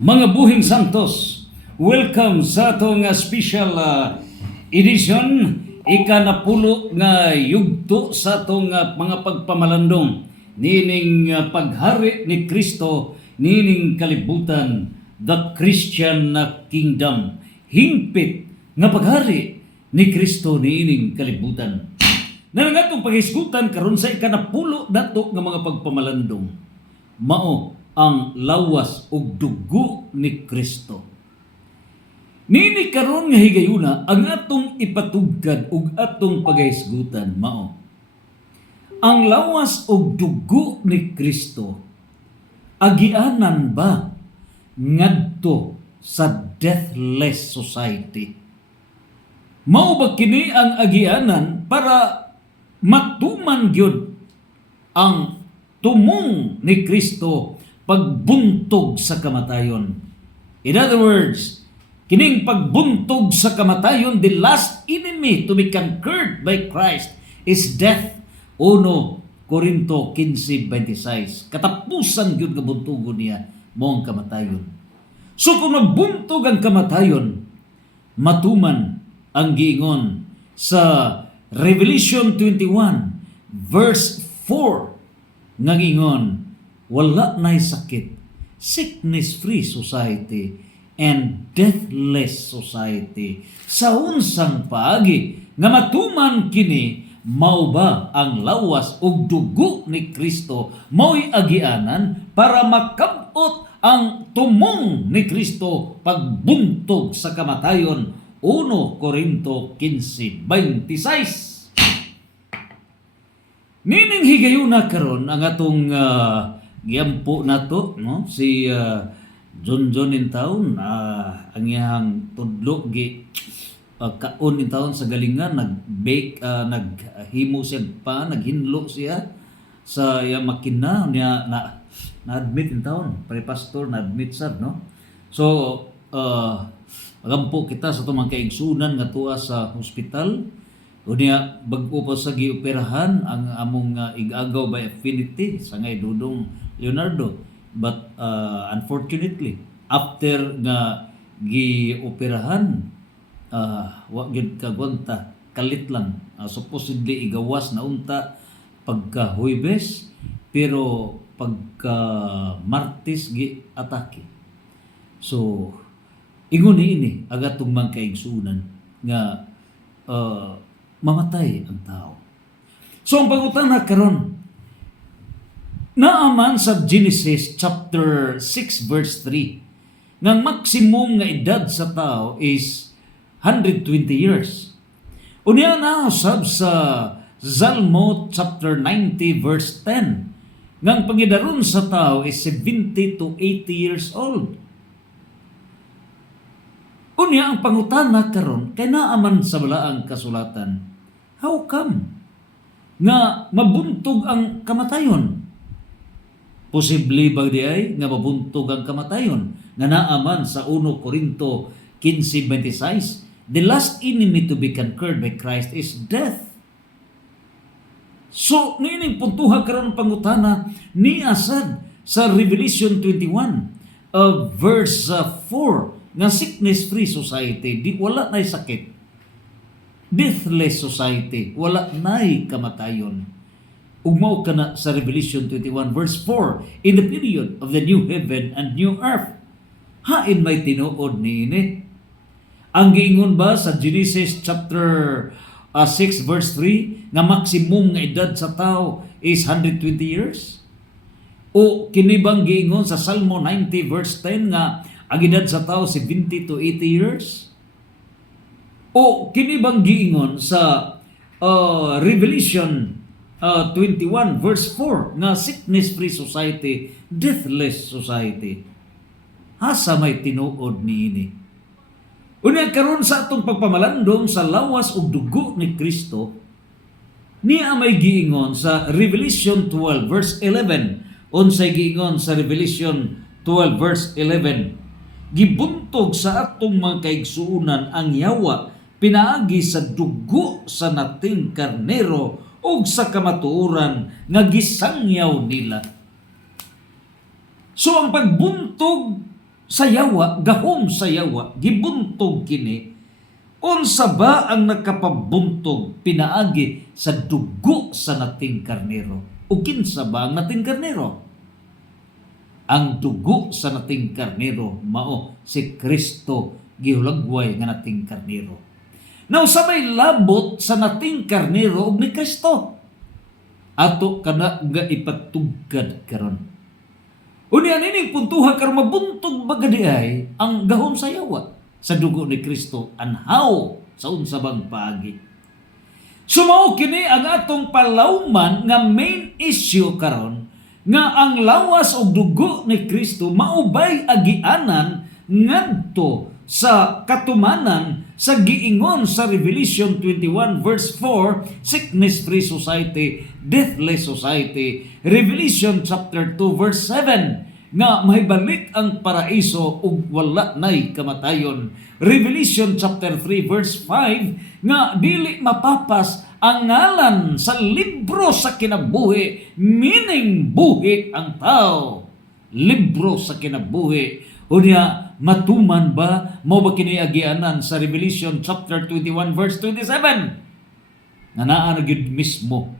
Mga buhing santos, welcome sa atong special edition ikanapulo nga yugto sa atong mga pagpamalandong nining paghari ni Kristo nining kalibutan, the Christian kingdom. Hingpit nga paghari ni Kristo nining kalibutan. Na nga itong paghisgutan karon sa ikanapulo dato nga mga pagpamalandong mao ang lawas ug dugo ni Kristo. Nini karon nga higayuna ang atong ipatugkad ug atong paghisgutan mao ang lawas ug dugo ni Kristo. Agianan ba ngadto sa deathless society? Mao ba kini ang agianan para matuman gyud ang tumong ni Kristo pagbuntog sa kamatayon? In other words, kining pagbuntog sa kamatayon, the last enemy to be conquered by Christ is death. 1 Korinto 15:26. Katapusan gyud nga buntugon niya mo ang kamatayon. So kung magbuntog ang kamatayon, matuman ang giingon sa Revelation 21 verse 4 nga giingon, wala na'y sakit, sickness-free society and deathless society. Sa unsang paagi nga matuman kini, mao ba ang lawas ug dugo ni Kristo mao'y agianan para makabot ang tumong ni Kristo pagbuntog sa kamatayon. 1 Korinto 15:26. Nining higayuna karon ang atong giampo nato, no, si John in taon, ang iyang tudlo gi kaon in taon sa galingan, nag-bake, naghimo siya pa, naghinlo siya sa iyang makina niya, na-admit in taon, pre-pastor na-admit sad, no. So magampo kita sa itong mga kaigsunan nga tuwa sa hospital. O niya, bago pa sa gioperahan ang among igagaw by affinity sa ngay Dudong Leonardo. But unfortunately, after nga gioperahan, wa gyud kagwanta, kalit lang. Supposedly igawas na unta pagka Huwebes, pero pagka Martes gi atake. So ingon ini agatong mga kaigsunan nga mamatay ang tao. So ang pangutana karon, naaman sa Genesis chapter 6 verse 3 nga maximum nga edad sa tao is 120 years. Unya na usab sa Salmo chapter 90 verse 10 nga ang pangidaron sa tao is 70 to 80 years old. Unya ang pangutana karon kay naaman sa balaang kasulatan, how come nga mabuntog ang kamatayon? Posible ba di ay nga mabuntog ang kamatayon nga naaman sa 1 Korinto 15:26? The last enemy to be conquered by Christ is death. So nining puntuha karon pangutana ni asad sa Revelation 21 verse 4 nga sickness-free society, di wala na'y sakit. Deathless society, wala na'y kamatayon. Ug mao kana sa Revelation 21 verse 4, in the period of the new heaven and new earth. Hain may tinuod niini. Ang giingon ba sa Genesis chapter 6 verse 3 nga maximum nga edad sa tao is 120 years? O kini bang giingon sa Salmo 90 verse 10 nga ang edad sa tao 70 to 80 years? O kini bang giingon sa Revelation 21 verse 4 nga sickness-free society, deathless society? Asa may tinuod niini? Unya karon sa atong pagpamalandong sa lawas ug dugo ni Kristo, niya may giingon sa Revelation 12 verse 11. Unsay giingon sa Revelation 12 verse 11? Gibuntog sa atong mga kaigsuunan ang yawa pinaagi sa dugo sa nating karnero ug sa kamatuoran nga gisangyaw nila. So ang pagbuntog sayawa, gahom sayawa, gibuntog kini, unsa ba ang nakapabuntog pinaagi sa dugo sa nating karnero? O kinsa ba ang nating karnero? Ang dugo sa nating karnero mao si Kristo gihulagway nga nating karnero. Now sa may labot sa nating karnero ug ni Kristo ato kana nga ipatugkad karon. Unya nining puntuha karon mabuntog bagadi ay ang gahom sayawa sa dugo ni Kristo anhaw sa unsa bang paagi. Sumao kini ang atong palawman nga main issue karon nga ang lawas og dugo ni Kristo maubay agianan ngadto sa katumanan sa giingon sa Revelation 21 verse 4, sickness-free society, deathless society. Revelation chapter 2 verse 7, nga mahibalik ang paraiso ug wala nay kamatayon. Revelation chapter 3 verse 5, nga dili mapapas ang ngalan sa libro sa kinabuhi, meaning buhi ang tao. Libro sa kinabuhi. Unya, matuman ba mo ba kini agianan sa Revelation chapter 21 verse 27? Nga naa na gyud mismo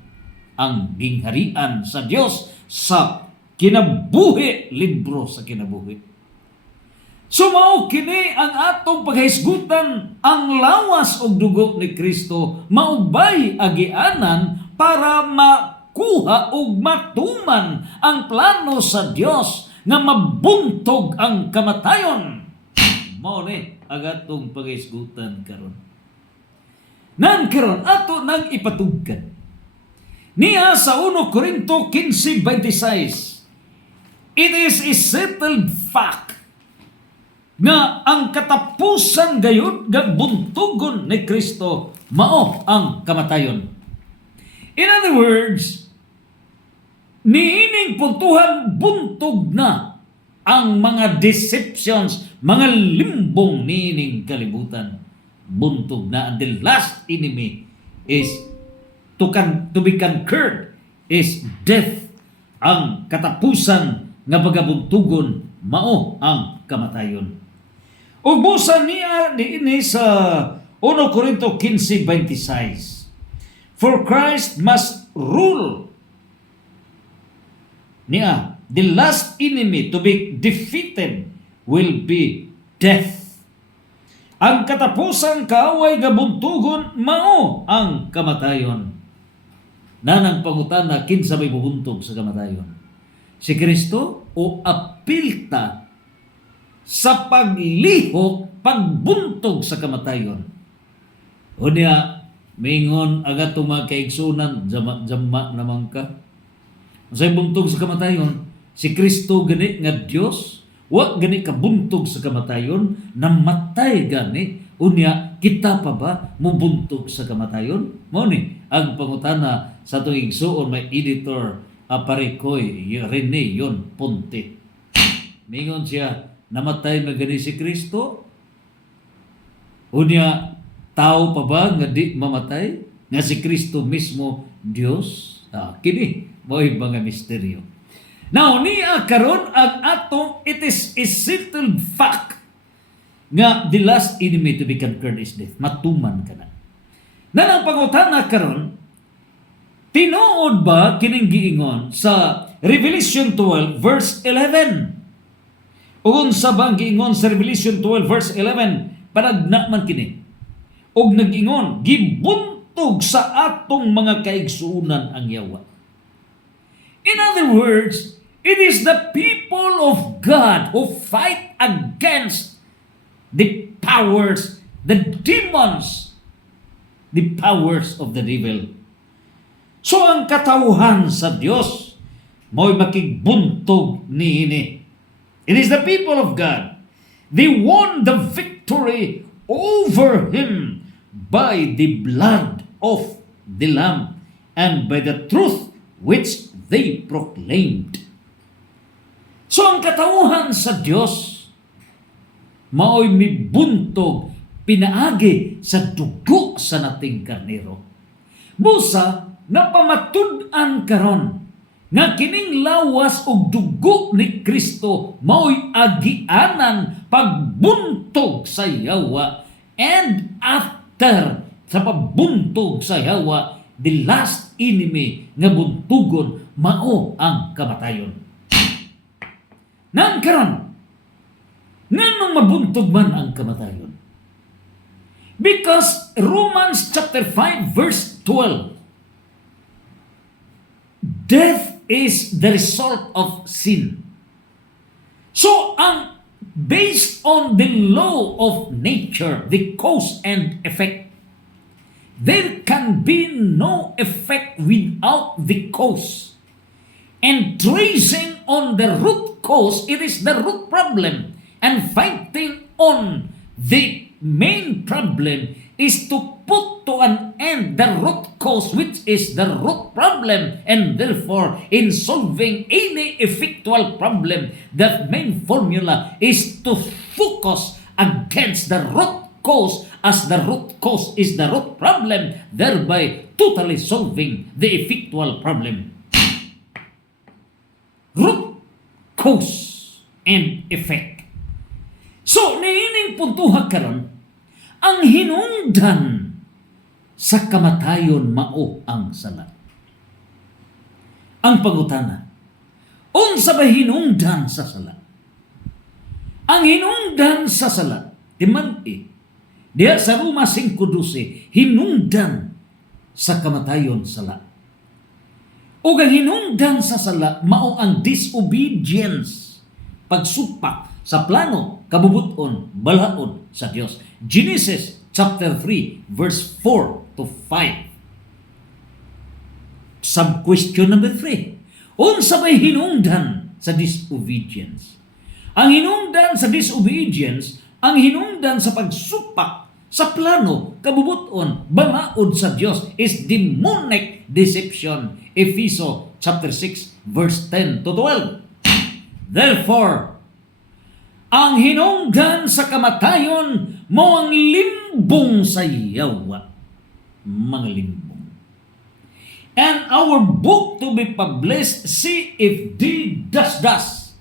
ang gingharian sa Dios sa kinabuhi, libro sa kinabuhi. Sumao kini ang atong paghisgutan ang lawas og dugo ni Kristo maubay agianan para makuha og matuman ang plano sa Dios nga mabuntog ang kamatayon. Mao ni ang atong paghisgutan karon. Nan karon ato nang ipatugkad niya sa 1 Corinto 15:26. It is a settled fact nga ang katapusan gayud nga buntugon ni Kristo mao ang kamatayon. In other words, niining puntuhan buntog na ang mga deceptions, mga limbong niining kalibutan. Buntog na. And the last enemy is to be conquered is death. Ang katapusan nga pagabuntugon mao ang kamatayon. Ug busa niya diini sa 1 Corinto 15:26. For Christ must rule. Niya, the last enemy to be defeated will be death. Ang katapusang kaaway nga buntugon mao ang kamatayon. Nanang pangutana kinsa may bubuntog sa kamatayon? Si Kristo o apilta sa paglihok, pagbuntog sa kamatayon? Unya, mingon aga mga kaigsunan, jama naman ka. Sa buntog sa kamatayon, si Kristo gani nga Dios, wa gani kabuntog sa kamatayon, namatay gani, unya kita pa ba mubuntog sa kamatayon? Mao ni ang pangutana sa tuig suon may editor Aparicoy Rene yon Ponte. Mingon siya, namatay na gani si Kristo? Unya tao pa ba nga di mamatay? Nga si Kristo mismo Dios? Kini mo'y mga misteryo. Now, niya karon ang atong it is a settled fact nga the last enemy to be conquered is death. Matuman ka na. Nanang pangutana karon, tinuod ba kining giingon sa Revelation 12 verse 11? Ug unsa bang giingon sa Revelation 12 verse 11? Panagna man kini. Og nag-ingon, gibuntog sa atong mga kaigsuunan ang yawa. In other words, it is the people of God who fight against the powers, the demons, the powers of the devil. So ang katawhan sa Dios mo'y makigbuntog niini. It is the people of God. They won the victory over him by the blood of the Lamb and by the truth which they proclaimed. So ang katawhan sa Dios mao'y mibuntog pinaagi sa dugo sa nating karnero. Busa napamatud-an karon nga kining lawas ug dugo ni Kristo mao'y agianan pagbuntog sa yawa, and after sa pagbuntog sa yawa, the last enemy nga buntugon mao ang kamatayon. Nang karon, nganong mabuntog man ang kamatayon? Because Romans chapter 5 verse 12, death is the result of sin. So, based on the law of nature, the cause and effect, there can be no effect without the cause. And tracing on the root cause, it is the root problem. And fighting on the main problem is to put to an end the root cause, which is the root problem, and therefore in solving any effectual problem, the main formula is to focus against the root cause, as the root cause is the root problem, thereby totally solving the effectual problem. Root, cause, and effect. So, niining puntuha karon, ang hinungdan sa kamatayon mao ang sala. Ang pangutana, unsa ba hinungdan sa sala? Ang hinungdan sa sala, diya sa Roma 5:12, hinungdan sa kamatayon sala. O ang hinungdan sa sala mao ang disobedience, pagsupak sa plano, kabubuton, balaod sa Dios. Genesis chapter 3 verse 4 to 5. Sub-question number 3. Unsa may hinungdan sa disobedience? Ang hinungdan sa disobedience, ang hinungdan sa pagsupak sa plano, kabubuton, balaod sa Dios is demonic deception. Efeso chapter 6 verse 10 to 12. Therefore, ang hinungdan sa kamatayon mo ang limbong sa yawa. Mga limbong. And our book to be published, CFD Dasdas,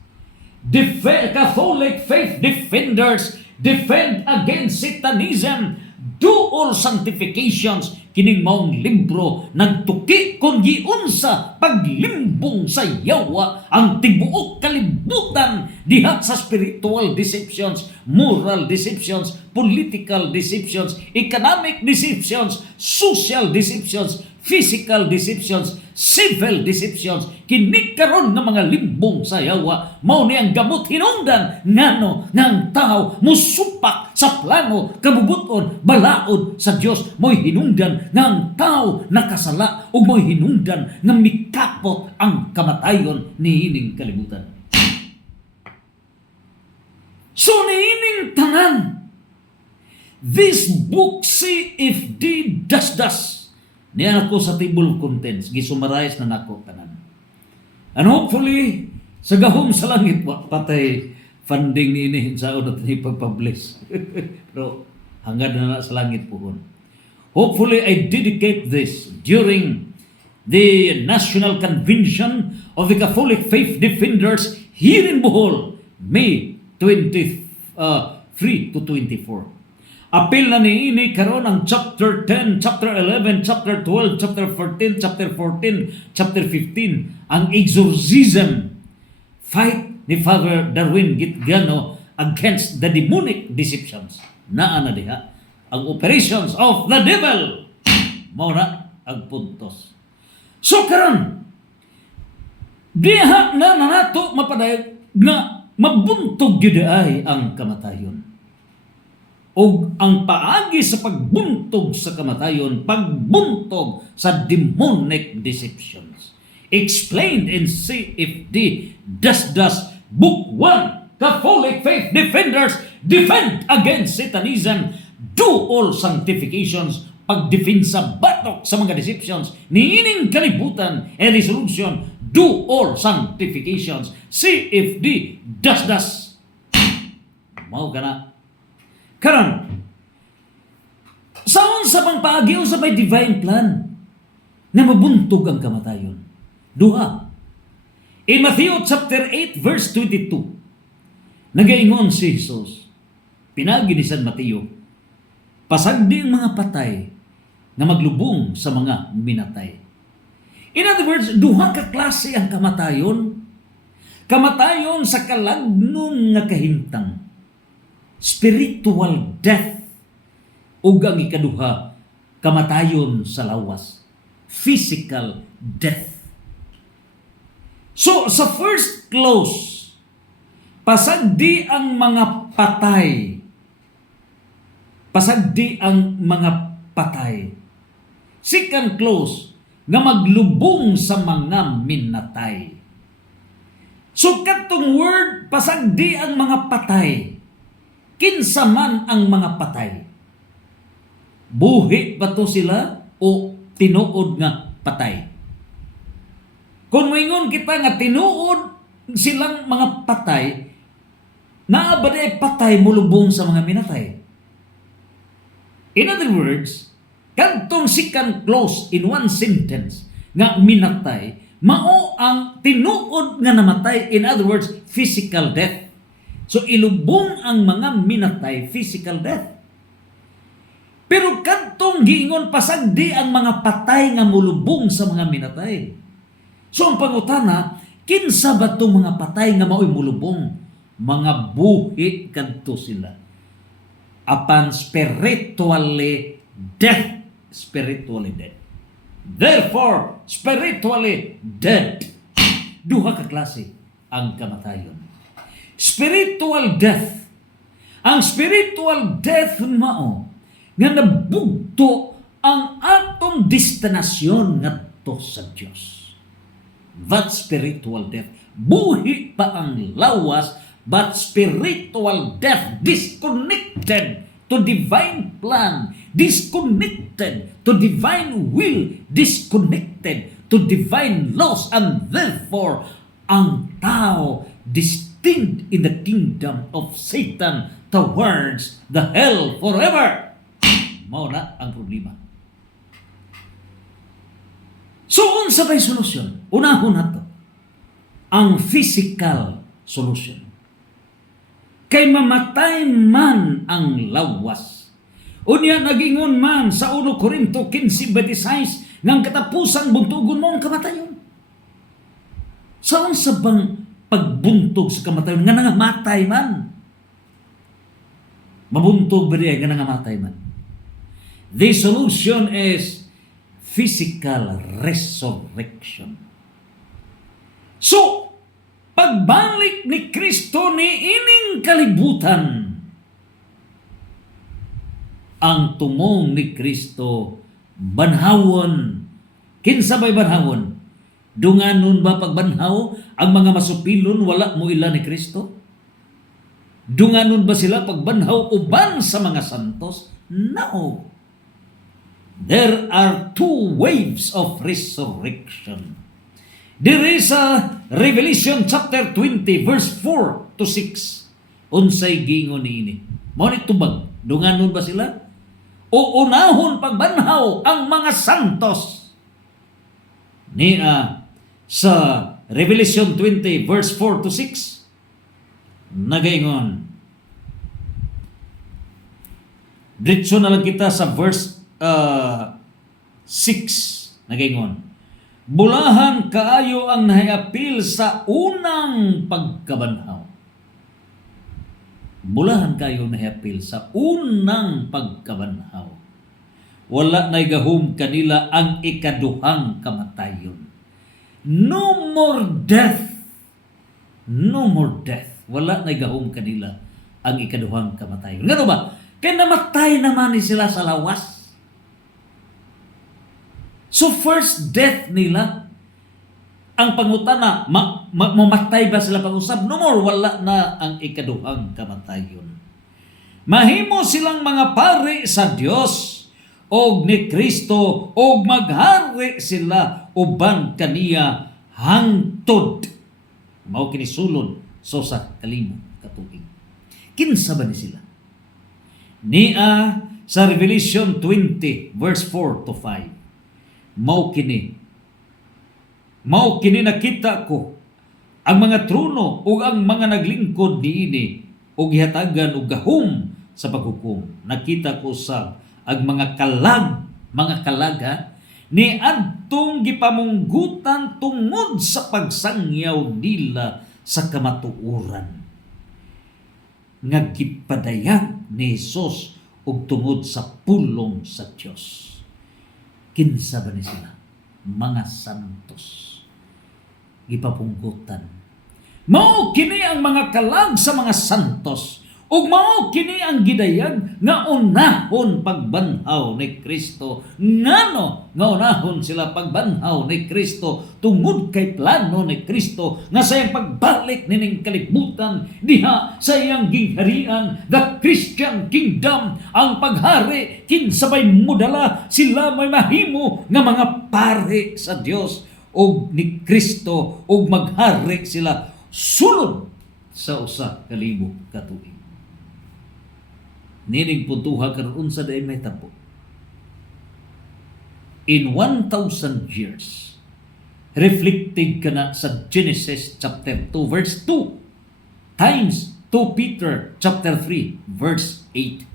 Catholic Faith Defenders, Defend Against Satanism, Do All Sanctifications. Kining maong libro nagtuki kung giunsa paglimbong sa yawa ang tibuok kalibutan diha sa spiritual deceptions, moral deceptions, political deceptions, economic deceptions, social deceptions, physical deceptions, civil deceptions. Kini karon nga mga limbong sa yawa mao ni ang gamot hinungdan ngano nang tao musupak sa plano, kabubuton, balaod sa Dios. Mo'y hinungdan ng tao nakasala ug mo'y hinungdan nga mikapot ang kamatayon niining kalibutan. So niining tanan, this book CFD Dasdas niya ako sa table of contents, gisummarize na nako tanan. And hopefully, sa gahom sa langit, patay funding niini sa una ni pag-publish. Pero hangad na sa langit po. Hopefully, I dedicate this during the National Convention of the Catholic Faith Defenders here in Bohol, May 23 to 24. Apil na niini karon ang chapter 10, chapter 11, chapter 12, chapter 14, chapter 14, chapter 15, ang exorcism fight ni Father Darwin Gitgano against the demonic deceptions. Naa na diha ang operations of the devil. Mao na ang puntos. So karon diha na nato mapadayag na mabuntog gyud ay ang kamatayon. O ang paagi sa pagbuntog sa kamatayon, pagbuntog sa demonic deceptions. Explained in CFD Dasdas Book 1, Catholic Faith Defenders, Defend Against Satanism, Do All Sanctifications, pagdefinsa batok sa mga deceptions, niining kalibutan, and resolution, Do All Sanctifications, CFD Dasdas. Mao ka na. Karon, saan sa pang paagi o sa may divine plan na mabuntog ang kamatayon? Duha. In Matthew chapter 8 verse 22, nagaingon si Jesus, pinagi ni San Mateo, pasagdi ang mga patay na maglubong sa mga minatay. In other words, duha ka klase ang kamatayon. Kamatayon sa kalagnon nga kahimtang, spiritual death, ug ang ikaduha, kamatayon sa lawas, physical death. So, sa first clause, pasagdi ang mga patay. Pasagdi ang mga patay. Second clause, nga maglubong sa mga minatay. So, katong word, pasagdi ang mga patay. Kinsa man ang mga patay? Buhi ba to sila o tinuod nga patay? Kung moingon kita nga tinuod silang mga patay, naa ba di patay mulubong sa mga minatay? In other words, kantong second clause in one sentence nga minatay, mao ang tinuod nga namatay, in other words, physical death. So ilubong ang mga minatay, physical death. Pero kantong giingon pasagdi ang mga patay nga mulubong sa mga minatay. So ang pangutana, kinsa ba itong mga patay nga mao'y mulubong? Mga buhi kadto sila. Apan spiritually dead. Spiritually dead. Therefore, spiritually dead. Duha ka klase ang kamatayon. Spiritual death. Ang spiritual death mao nga nabugto ang atong destinasyon ngadto sa Dios. That's spiritual death. Buhi pa ang lawas, but spiritual death, disconnected to divine plan, disconnected to divine will, disconnected to divine laws, and therefore ang tao destined in the kingdom of Satan towards the hell forever. Mao na ang problema. So, unsa ba'y solusyon? Unahon na to. Ang physical solution. Kay mamatay man ang lawas. Unya nagingon man sa 1 Corinto 15:26 ngang katapusan buntugon mo ang kamatayon. Saan sa bang pagbuntog sa kamatayon nga nangamatay man? Mabuntog ba diya nga nangamatay man? The solution is physical resurrection. So, pagbalik ni Kristo ni ining kalibutan, ang tumong ni Kristo banhawon. Kinsa ba'y banhawon? Dunganon ba pagbanhaw ang mga masupilon wala mo ila ni Kristo? Dunganon ba sila pagbanhaw uban sa mga santos? No. There are two waves of resurrection. There is a Revelation chapter 20 verse 4 to 6. Unsay gingon niini? Mao ni tubag. Dunganon ba sila? O unahon pagbanhaw ang mga santos. Niya sa Revelation 20 verse 4 to 6 nagaingon. Diretso na lang kita sa verse 6 nagaingon. Bulahan kaayo ang nahiapil sa unang pagkabanhaw. Bulahan kayo nahiapil sa unang pagkabanhaw. Wala na'y gahum kanila ang ikaduhang kamatayon. No more death. No more death. Wala na'y gahum kanila ang ikaduhang kamatayon. Ngano ba? Kaya namatay naman ni sila sa lawas. So first death nila, ang pangutana, mamatay ba sila pag-usab? No more, wala na ang ikaduhang kamatayon. Mahimo silang mga pari sa Dios og ni Kristo og maghari sila uban kaniya hangtod. Mao kini sulod so sa kalimo katuig. Kinsa ba ni sila? Niya sa Revelation 20 verse 4 to 5. Mao kini nakita ko ang mga trono ug ang mga naglingkod niini ug gihatagan og gahom sa paghukom. Nakita ko sa ang mga kalaga ni adtong gipamunggutan tungod sa pagsangyaw nila sa kamatuoran nga gipadayag ni Hesus ug tungod sa pulong sa Dios. Kinsa ba ni sila? Mga santos. Gipapunggutan. Mao kini ang mga kalag sa mga santos ug mao kini ang gidayag nga unahon pagbanhaw ni Kristo. Ngano nga unahon sila pagbanhaw ni Kristo tungod kay plano ni Kristo nga sa iyang pagbalik nining kalibutan diha sa iyang gingharian, the Christian kingdom, ang paghari kinsabay mudala sila may mahimo nga mga pari sa Dios og ni Kristo ug maghari sila sulod sa usa ka libo ka tuig. Nining puntuha karon unsa day may tapo. In 1,000 years, reflected kana sa Genesis chapter 2 verse 2 times 2 Peter chapter 3 verse 8.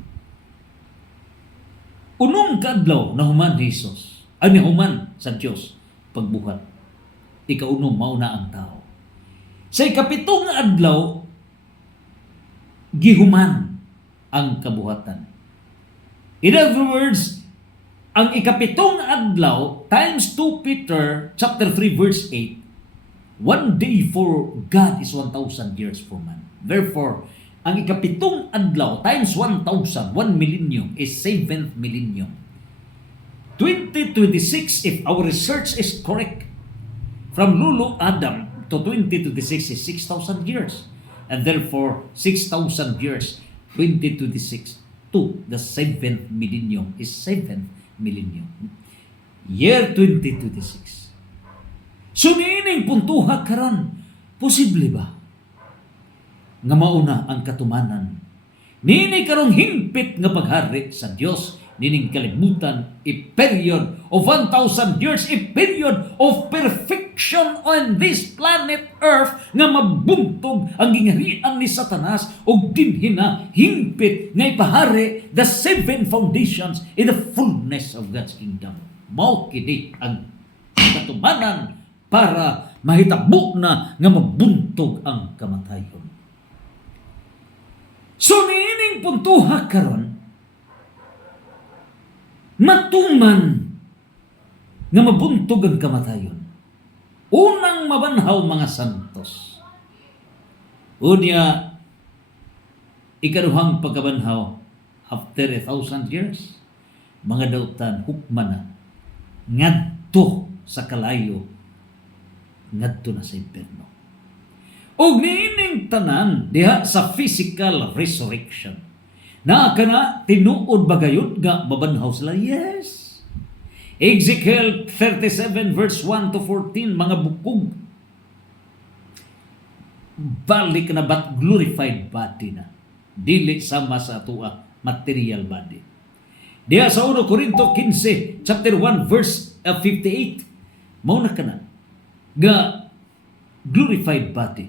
Unong kadlaw na human ni Jesus, ani human sa Dios pagbuhat. Ikaunom mao na ang tao. Sa ikapitong adlaw gihuman ang kabuhatan. In other words, ang ikapitong adlaw times 2 Peter chapter 3 verse 8, one day for God is 1,000 years for man. Therefore, ang ikapitong adlaw times 1,000, 1 millennium is 7th millennium. 2026, if our research is correct, from Lulu Adam to 2026 is 6,000 years. And therefore, 6,000 years, 2026 to the 7th millennium is 7th millennium. Year 2026. So niining puntuha karon, posible ba nga mauna ang katumanan? Nini karong hingpit nga paghari sa Dios, nining kalibutan, a period of 1,000 years, a period of perfection on this planet Earth nga mabuntog ang gingharian ni Satanas ug dinhina hingpit nga ipahari the 7 foundations in the fullness of God's kingdom. Mao kini ang katumanan para mahitabo na nga mabuntog ang kamatayon. So niining puntuha karon, matuman nga mabuntog ang kamatayon. Unang mabanhaw mga santos. Unya, ikaduhang pagkabanhaw after 1,000 years, mga dautan hukman na ngadto sa kalayo, ngadto na sa impierno. Og niining tanan diha sa physical resurrection. Na kana tinuod ba gayud nga mabanhaw sila? Yes. Ezekiel 37 verse 1 to 14, mga bukog balik na but glorified body na. Dili sama sa atua material body. Diha sa 1 Corinto 15 chapter 1 verse 58, mao na kana nga glorified body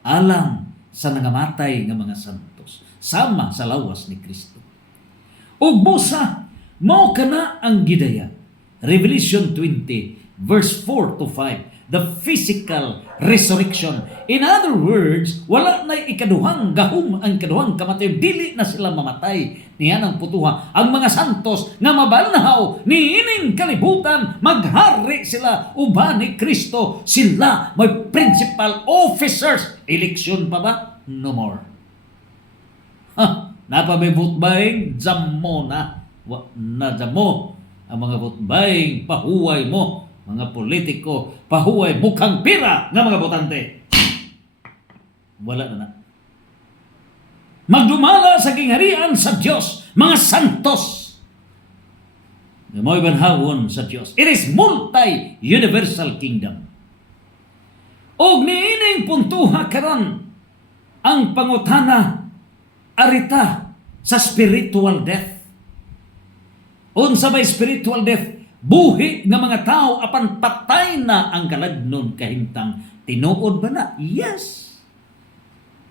alang sa nangamatay nga mga santos sama sa lawas ni Kristo. Ug busa mao kana ang gidaya. Revelation 20 verse 4 to 5, the physical resurrection. In other words, wala na ikaduhang gahom ang ikaduhang kamatayon, dili na sila mamatay. Niyan ang putuha. Ang mga santos nga mabanhaw niining kalibutan, maghari sila uban ni Kristo. Sila may principal officers. Eleksyon pa ba? No more. Napabibutbaying jamo na. Na jamo ang mga butbaying pahuway mo, mga politiko, pahuway mukhang pira nga mga botante. Wala na. Magdumala sa gingharian sa Dios, mga santos. Mo'y banhawon sa Dios. It is multi-universal kingdom. Og niining puntuha karon ang pangutana arita sa spiritual death. Unsa may spiritual death? Buhi nga mga tao apan patay na ang kaladnon kahimtang Tinuod ba na? Yes.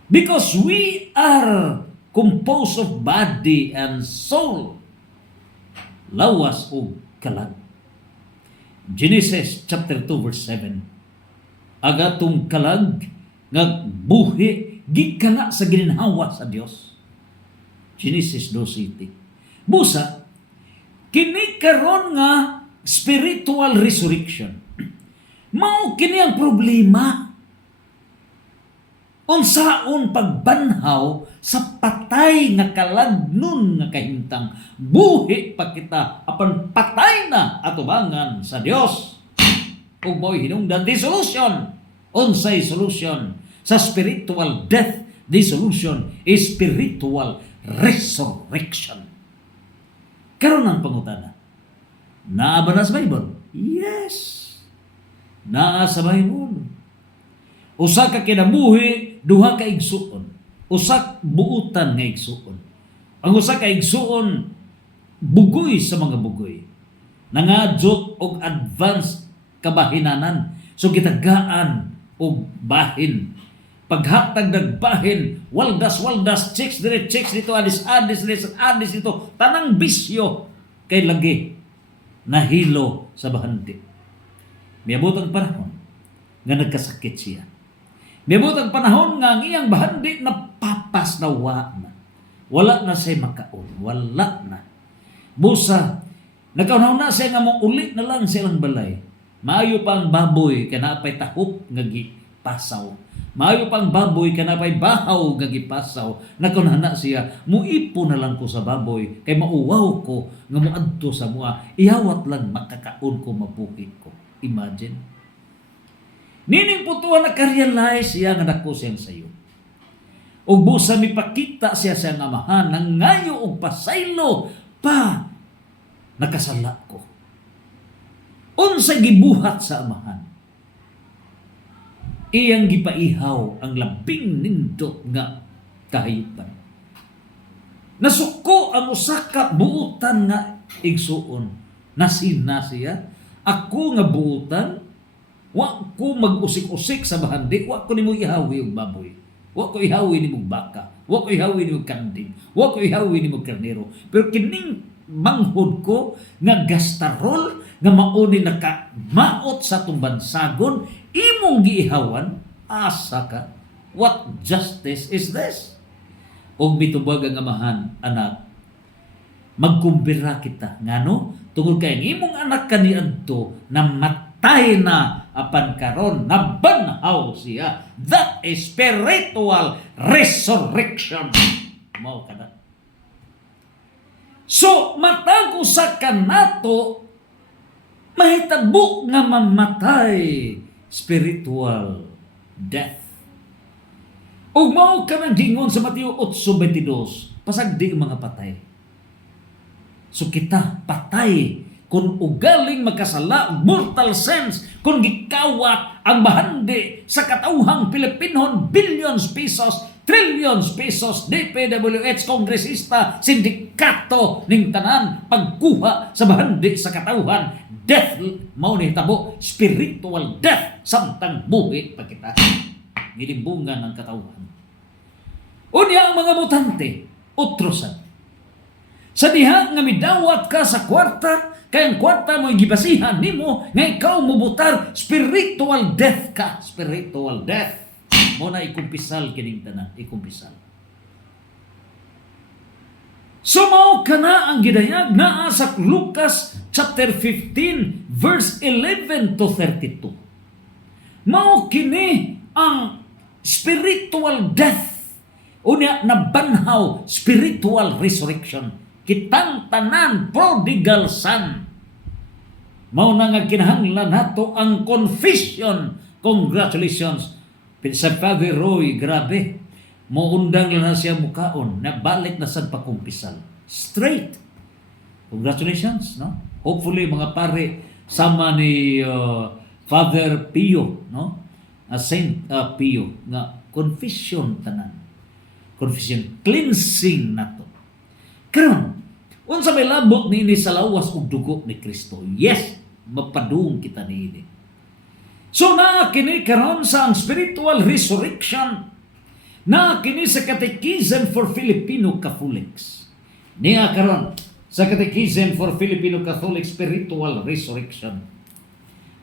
Because we are composed of body and soul. Lawas o kalag. Genesis chapter 2 verse 7. Agatong kalag nga buhi gikana sa gininhawa sa Dios. Genesis 2:7. Busa kini karon nga spiritual resurrection. Mao kini ang problema. Unsaon pagbanhaw sa patay nga kalagnon nga kahimtang buhi pa kita apan patay na atubangan sa Dios. Ug mo'y hinungdan di solution. Unsay solution sa spiritual death? The solution is spiritual resurrection. Karon ang pangutana. Naa ba na sa Bible? Yes. Naa sa Bible. Usa ka kinabuhi, duha ka igsuon. Usa buutan nga igsuon. Ang usa ka igsuon bugoy sa mga bugoy. Nangadyo og advanced kabahinanan. So gitagaan og bahin. Paghatag ng bahin, waldas, chicks dito, adis dito, tanang bisyo kay lagi nahilo sa bahandi. Miabot ang panahon nga nagkasakit siya. Miabot ang panahon nga ang iyang bahandi napapas na na. Wala na siya makaon. Wala na. Busa, nagkaunaw na siya nga mong ulit na lang silang balay. Maayo pa ang baboy ka na apay tahop nga gipasaw. Maayo pang baboy ka na pa'y bahaw gagipasaw. Nakunana siya, muipo na lang ko sa baboy, kay mauwaw ko, nga muadto sa mua, iyawat lang makakaon ko, mapukit ko. Imagine. Nining putuan nakarealize siya nga dako siyang sayo. Ug busa mipakita siya sa amahan, nang ngayo og pasaylo pa, nakasala ko. Unsay gibuhat sa amahan? Iyang gipaihaw ang labing nindot nga kahayupan. Nasuko ang usaka buutan nga igsuon. Nasina siya. Ako nga buutan, wa ko mag-usik-usik sa bahandi, wa ko nimo ihawi og baboy. Wa ko ihawi nimo baka. Wa ko ihawi nimo kanding. Wa ko ihawi nimo karnero. Pero kining manghod ko nga gastarol nga mauni nakamaot sa tumbansagon, imong giihawan, asa ka? What justice is this? Og mitubag ang amahan, anak, magkumbira kita. Ngano? Tungod kay imong anak kaniadto na matay na apan karon nabanhaw siya. That is spiritual resurrection. Mao kana. So, matag usa ka nato mahitabo nga mamatay, spiritual death. Ug mao ka nang gingon sa Mateo 8:22, pasagdi ang mga patay. So kita patay kung ugaling magkasala, mortal sense, kung gikawat ang bahandi sa katauhang Pilipinon, billions pesos, trillions pesos, DPWH, kongresista, sindikato ning tanan, pagkuha sa bahandi sa katauhan, death, mao ni hitabo, spiritual death, samtang buhi pa kita. Gilimbungan ng katauhan. Unya ang mga mutante, utrosan. Sa diha nga midawat ka sa kwarta, kay ang kwarta mo gibasihan nimo nga ikaw mubutar, spiritual death ka, spiritual death. Mo na ikumpisal kining tanan, ikumpisal. So mao kana ang gidayag naa sa Lucas chapter 15 verse 11 to 32. Mao kini ang spiritual death. Unya nabanhaw, spiritual resurrection. Kitang tanan prodigal son. Mao na nga kinahanglan nato ang confession. Congratulations. Sa Father Roy, grabe. Muundang na siya mukaon. Nabalik na sad pakumpisal. Straight. Congratulations, no? Hopefully mga pare sama ni Father Pio, no? Saint Pio nga confession tanan. Confession cleansing nato. Karon, unsa may labot niini sa lawas ug dugo ni Kristo? Yes, mapadung kita niini. So na kini karon sa ang spiritual resurrection, na kini sa Catechism for Filipino Catholics. Niya karon sa Catechism for Filipino Catholics Spiritual Resurrection.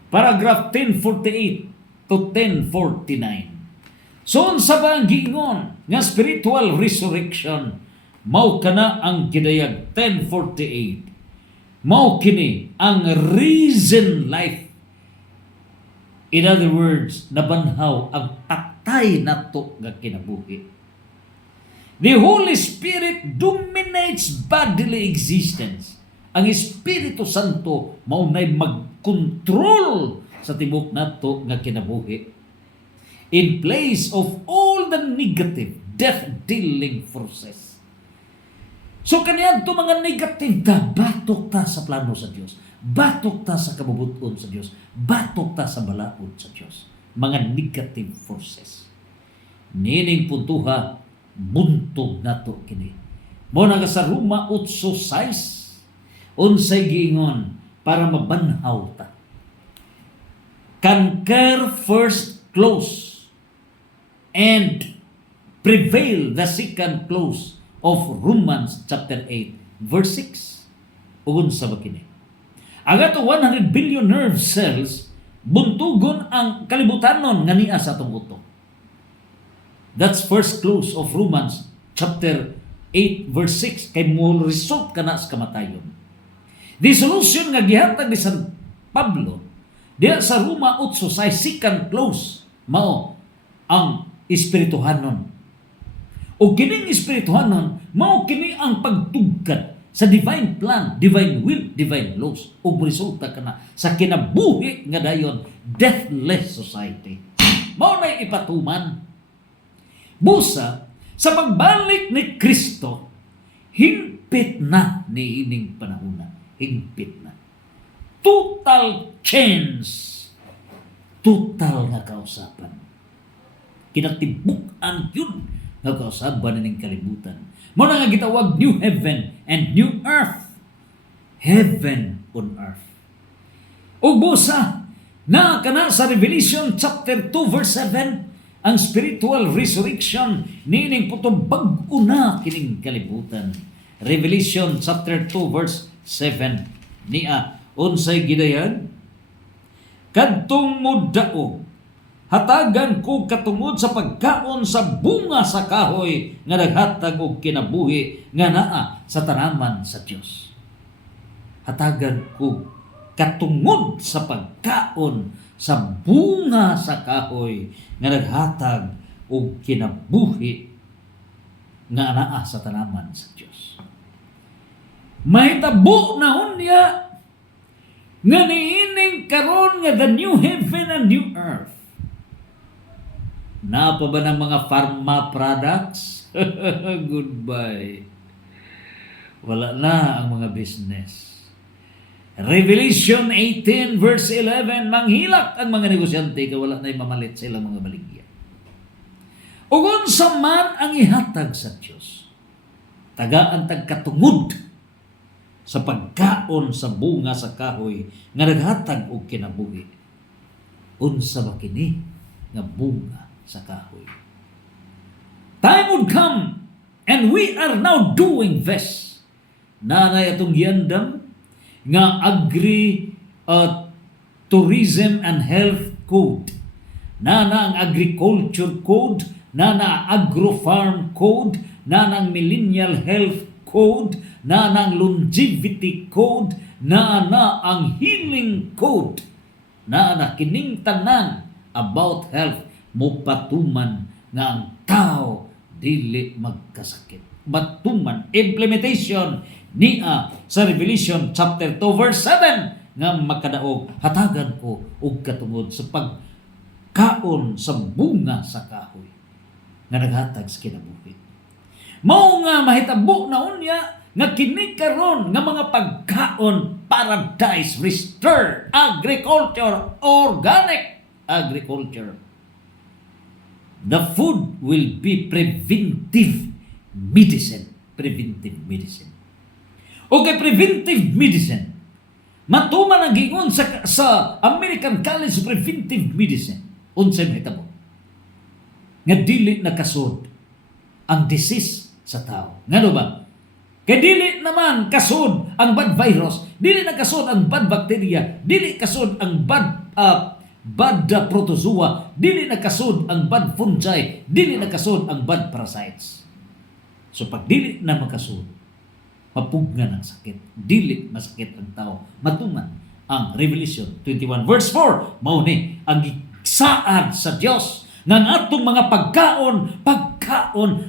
Paragraph 1048 to 1049. So unsa ba ang giingon nga spiritual resurrection? Mao kana ang gidayag 1048. Mao kini ang risen life. In other words, nabanhaw ang patay nato nga kinabuhi. The Holy Spirit dominates bodily existence. Ang Espiritu Santo mao nay mag-control sa tibok nato nga kinabuhi. In place of all the negative, death-dealing forces. So kaniyan to mga negative ta, batok ta sa plano sa Dios. Batok ta sa kabubuton sa Dios. Batok ta sa balaod sa Dios. Mga negative forces. Nining puntuha, buntog nato kini. Mo na sa Roma 8:6 unsay giingon para mabanhaw ta. Conquer first clause and prevail the second clause of Romans chapter 8 verse 6. Unsa ba kini? Aga to 100 billion nerve cells buntugon ang kalibutanon nga niya sa atong utok. That's first clause of Romans chapter 8 verse 6 kay mo result kana sa kamatayon. The solution nga gihatag ni San Pablo diya sa Roma 8 sa second clause mao ang espirituhanon. O kining espirituhanon mao kini ang pagtugkad sa divine plan, divine will, divine laws ug resulta kana sa kinabuhi nga dayon deathless society. Mao nay ipatuman busa sa pagbalik ni Kristo, hingpit na ni ining panahon. Hingpit na. Total change. Total nga kausapan. Kinatibuk-an yun nga kausapan ning kalibutan. Mo na nga gitawag new heaven and new earth. Heaven on earth. Ug busa na kana sa Revelation chapter 2 verse 7 ang spiritual resurrection nining putong bag-o na kining kalibutan. Revelation chapter 2 verse 7 niya unsay gidayan? Kadtong mudaog hatagan ko katungod sa pagkaon sa bunga sa kahoy nga naghatag og kinabuhi nga naa sa tanaman sa Dios. Hatagan ko katungod sa pagkaon sa bunga sa kahoy nga naghatag og kinabuhi nga naa sa tanaman sa Dios. Mahitabo na unya nga niining karon nga the new heaven and new earth. Napa ba ng mga pharma products? Goodbye. Wala na ang mga business. Revelation 18 verse 11, manghilak ang mga negosyante kay wala na'y mamalit sa ilang mga baligya. Ug unsa man ang ihatag sa Dios, tagaan tag katungod sa pagkaon sa bunga sa kahoy nga naghatag og kinabuhi. Unsa ba kini nga bunga sa kahoy? Time would come and we are now doing this. Nanay atong giandam nga tourism and health code, nana ang agriculture code, nana ang agro-farm code, nana ang millennial health code, nana ang longevity code, nana ang healing code, nana kining tanan about health mupatuman nga ang tao dili magkasakit. Matuman implementation niya sa Revelation chapter 2 verse 7 nga makadaog hatagan ko og katungod sa pagkaon sa bunga sa kahoy nga naghatag sa kinabuhi. Mao nga mahitabo na unya nga kini karon nga mga pagkaon paradise restored agriculture, organic agriculture. The food will be preventive medicine. Preventive medicine. Okay, preventive medicine. Matuman ang gingon sa American College of Preventive Medicine. Unsay mahitabo nga dili nakasud ang disease sa tao. Ngano ba? Kay dili naman kasud ang bad virus, dili nakasud ang bad bacteria, dili kasud ang bad protozoa, dili nakasud ang bad fungi, dili nakasud ang bad parasites. So pag dili na makasud, mapugnan ang sakit. Dili masakit ang tao. Matuman ang Revelation 21 verse 4. Mao ni ang saad sa Dios ng atong mga pagkaon,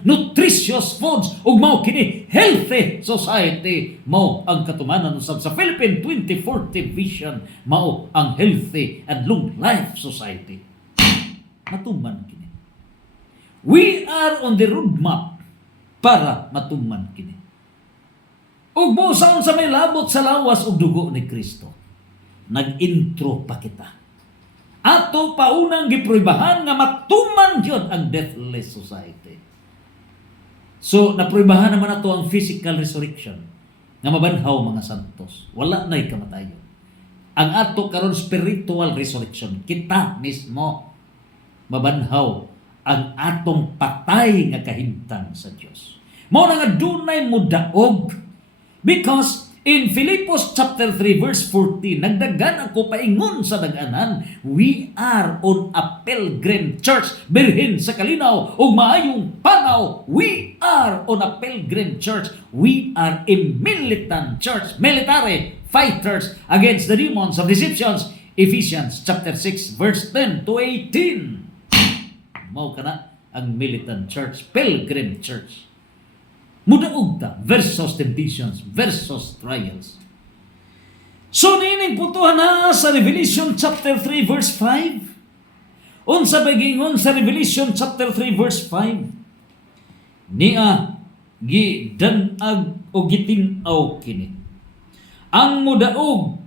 nutritious foods, ug mao kini healthy society. Mao ang katumanan usab sa Philippine 2040 vision, mao ang healthy and long life society. Matuman kini. We are on the roadmap para matuman kini. Ug busaon sa may labot sa lawas ug dugo ni Kristo. Nag-intro pa kita. Ato paunang gipruibahan nga matuman yun ang deathless society. So, napruibahan naman nato ang physical resurrection nga mabanhaw mga santos. Wala na'y kamatayon. Ang ato karon spiritual resurrection, kita mismo mabanhaw ang atong patay nga kahimtang sa Dios. Mao na nga dunay mudaog because in Philippians chapter 3 verse 14, nagdagan ako paingon sa daganan, we are on a pilgrim church. Birhin sa kalinaw ug maayong panaw, we are on a pilgrim church. We are a militant church, military fighters against the demons of deceptions. Ephesians chapter 6 verse 10 to 18. Mao kana ang militant church, pilgrim church. Mudaog ta versus temptations, versus trials. So nining putuhan na sa Revelation chapter 3 verse 5. Unsa pagingon sa Revelation chapter 3 verse 5? Niya gidanag o gitin-aw kini. Ang mudaog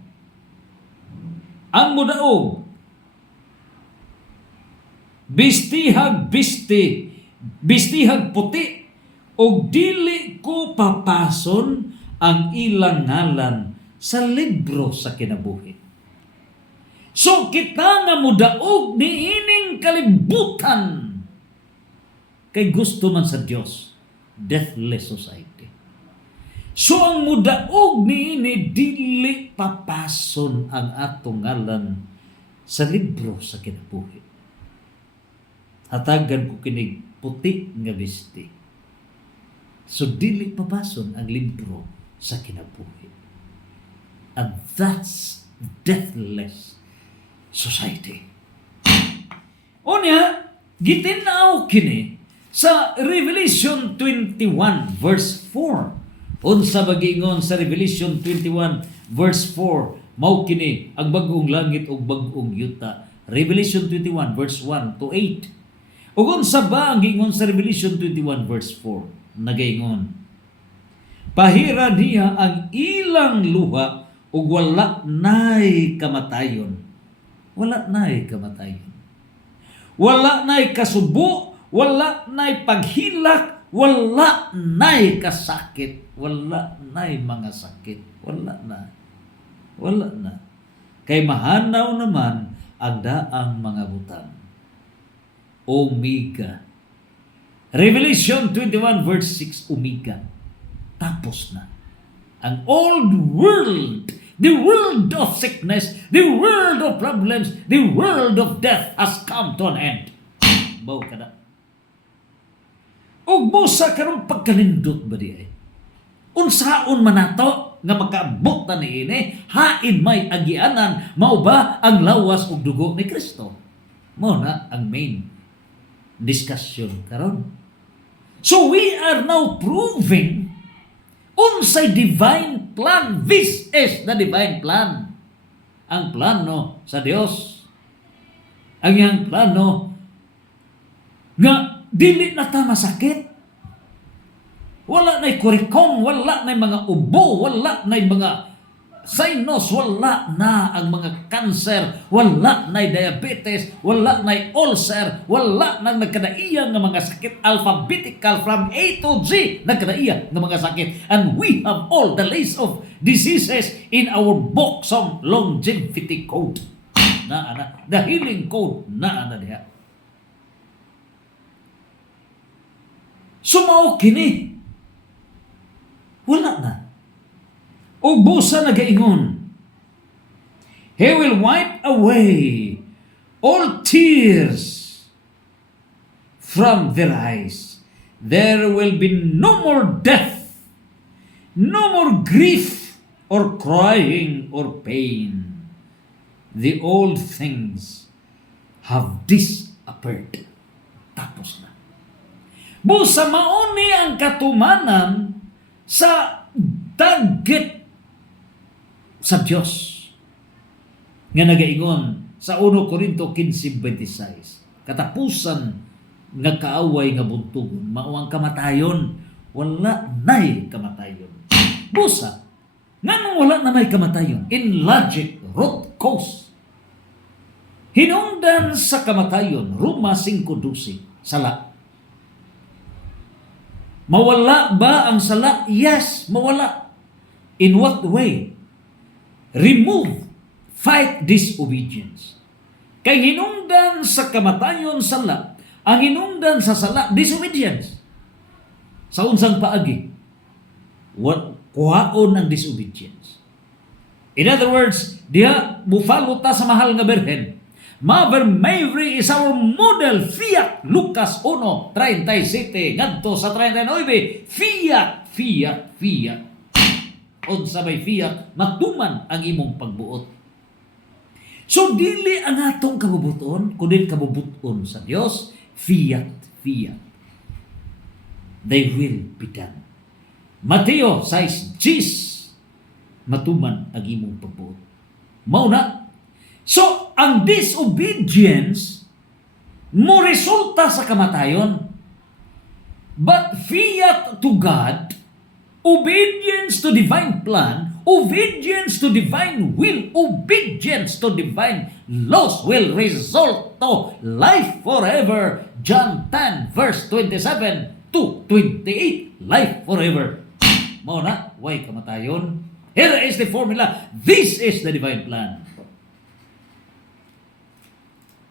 bistihag puti og dili ko papason ang ilang ngalan sa libro sa kinabuhi. So kita nga mudaog ni ining kalibutan kay gusto man sa Dios deathless society. So ang mudaog ni ini dili papason ang atong ngalan sa libro sa kinabuhi. Hatagan ko kinig puti nga bisti. So, dili papason ang libro sa kinabuhi. And that's deathless society. Unya, gitinaw kini sa Revelation 21 verse 4. Unsa bagingon sa Revelation 21 verse 4, mao kini ang bag-ong langit ug bag-ong yuta. Revelation 21 verse 1 to 8. Ug unsa ba ang gingon sa Revelation 21 verse 4? Nagaingon, pahira niya ang ilang luha ug wala nay kamatayon. Wala nay kamatayon. Wala nay kasubo, wala nay paghilak, wala nay kasakit, wala nay mga sakit. Wala na. Wala na. Kay mahanaw naman ang daang mga butang. Omega. Revelation 21 verse 6, Omega. Tapos na. Ang old world, the world of sickness, the world of problems, the world of death has come to an end. Baw ka na. Ug busa karong pagkalindot ba di ay? Unsaon man nato nga makaabot na niini, hain may agianan, mao ba ang lawas ug dugo ni Kristo? Mao na ang main discussion karon. So we are now proving unsay divine plan. This is the divine plan. Ang plano sa Dios. Ang iyang plano nga dili na ta masakit. Wala na'y kurikong, wala na'y mga ubo, wala na'y mga sinus, wala na ang mga cancer, wala na diabetes, wala na ulcer, wala na nagkadaiya ng mga sakit, alphabetical from A to Z, nagkadaiya ng mga sakit. And we have all the list of diseases in our book of longevity code. The healing code na diha. Sumao kini. Wala na. O busa nagaingon, He will wipe away all tears from their eyes. There will be no more death, no more grief or crying or pain. The old things have disappeared. Tapos na. Busa mauni ang katumanan sa dagit sa Dios nga nagaingon sa 1 Corinto 15:26, katapusan nga kaaway nga buntugon mao ang kamatayon, wala nay kamatayon. Busa nganong wala na may kamatayon? In logic, root cause, hinungdan sa kamatayon, Roma 5:12, sala. Mawala ba ang sala? Yes, mawala. In what way? Remove, fight disobedience. Kay hinungdan sa kamatayon sala, ang hinungdan sa sala, disobedience. Sa unsang paagi, kuhaon ang disobedience. In other words, diha bufalo ta sa mahal nga berhen. Mother Mary is our model. Fiat, Lucas 1:37 ngadto sa 39. Fiat. Unsa may fiat, matuman ang imong pagbuot. So dili ang atong kabubuton, kundi kabubuton sa Dios. Fiat. They will be done. Mateo 6:10, matuman ang imong pagbuot. Mao na. So, ang disobedience mo resulta sa kamatayon. But fiat to God, obedience to divine plan, obedience to divine will, obedience to divine laws will result to life forever. John 10:27 to 28, life forever. Mao na, way kamatayon. Here is the formula. This is the divine plan.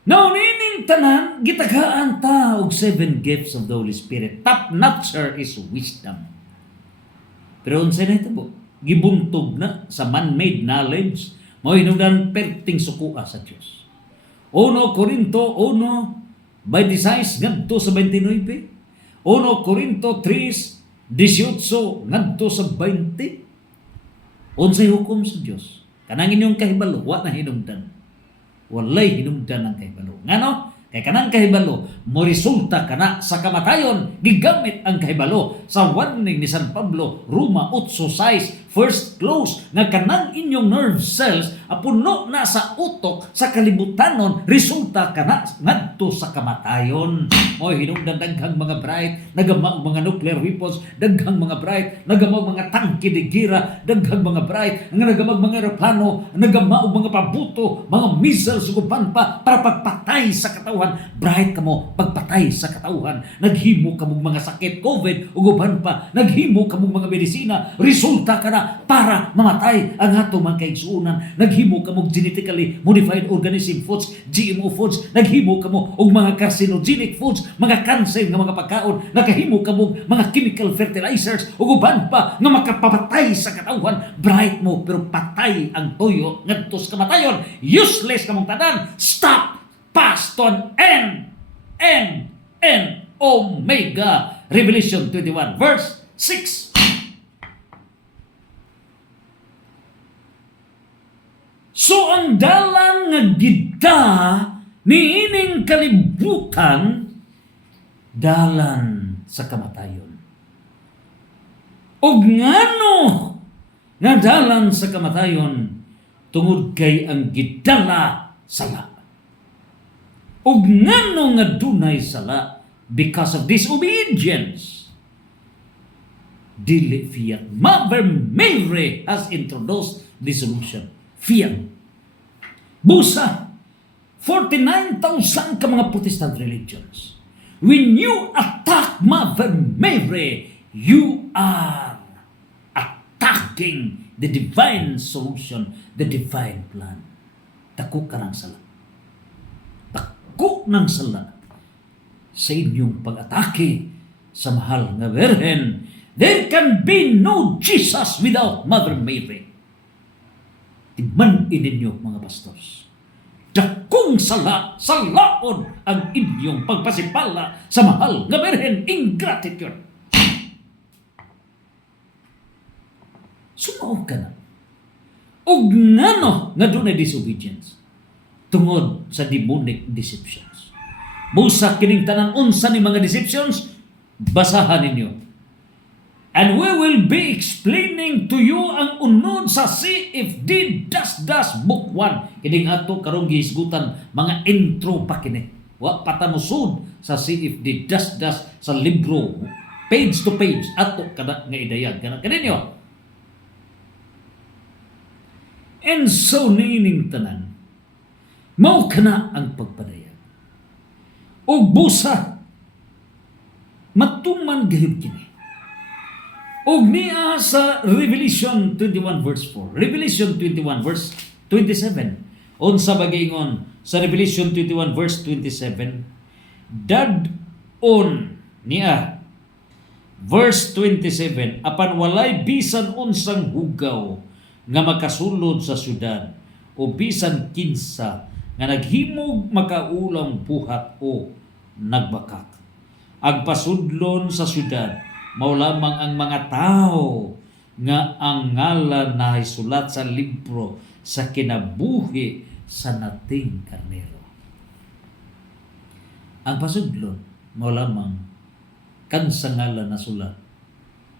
Now, nining tanan, gitagaan ta og 7 gifts of the Holy Spirit. Top notcher is wisdom. Pero unsa na ito po? Gibuntog na sa man-made knowledge, mao hinungdan perting sukua sa Dios. 1 Corinto 1:16 ngadto sa 29. 1 Corinto 3:18 ngadto sa 20. Unsay hukom sa Dios? Kanang inyong kahibalo, wa na hinungdan. Walay hinungdan ang kahibalo. Ngano? Kay kanang kahibalo, mo resulta kana sa kamatayon, gigamit ang kahibalo sa warning ni San Pablo, Roma 8:6, first close, nga kanang inyong nerve cells apuno na sa utok sa kalibutanon, resulta kana ngadto sa kamatayon. Mo'y hinungdan daghang mga bright, nagama og mga nuclear weapons, daghang mga bright, nagama og mga tangke de gira, daghang mga bright, nga nagama og mga eroplano, nagama og mga pabuto, mga missiles ug uban pa para pagpatay sa katawhan. Bright kamo pagpatay sa katawhan, naghimo kamo mga sakit COVID ug uban pa, naghimo kamo mga medisina, resulta kana para mamatay ang ato mga kaigsuonan. Naghimo kamo genetically modified organism foods, GMO foods, naghimo kamo og mga carcinogenic foods, mga cancer nga mga pagkaon, naghimo kamo mga chemical fertilizers ug uban pa nga makapapatay sa katawhan. Bright mo pero patay ang tuyo ngadto sa kamatayon. Useless kamong tanan. Stop. Paston N Omega. Revelation 21 verse 6. So ang dalan nga gida niining kalibutan, dalan sa kamatayon. Og ngano nga dalan sa kamatayon, tungod kay ang gidala sala. Ug ngano nga dunay sala? Because of disobedience. dili fiat. Mother Mary has introduced the solution. Fiat. Busa, 49,000 ka mga Protestant religions. When you attack Mother Mary, you are attacking the divine solution, the divine plan. Tako ka ng sala. Tako ng sala sa inyong pag-atake sa mahal nga Birhen. There can be no Jesus without Mother Mary. Timan ininyo mga pastors. Dakong sala, salaon ang inyong pagpasipala sa mahal nga Birhen. Ingratitude. Sumaog ka na. O ngano nga doon ay disobedience tungod sa demonic deceptions. Busa kining tanan unsa ni mga deceptions, basahan ninyo. And we will be explaining to you ang unod sa CFD Book 1. Kining ato karong gihisgutan mga intro pa kini. Wa patamusod sa CFD sa libro page to page ato kada nga idayag kana kaninyo. And so niining tanan mao kana ang pagpadayag. O busa matuman gayud kini. Og niya sa Revelation 21 verse 4. Revelation 21 verse 27. Unsa bagingon sa Revelation 21 verse 27? Dad-on niya. Verse 27. Apan walay bisan unsang hugaw nga makasulod sa syudad o bisan kinsa nga naghimog makaulang buhat o nagbakak. Agpasudlon sa syudad mao lamang ang mga tao nga ang ngalan na isulat sa libro sa kinabuhi sa nating karnero. Ang pasudlon mao lamang kan sa ngalan na sulat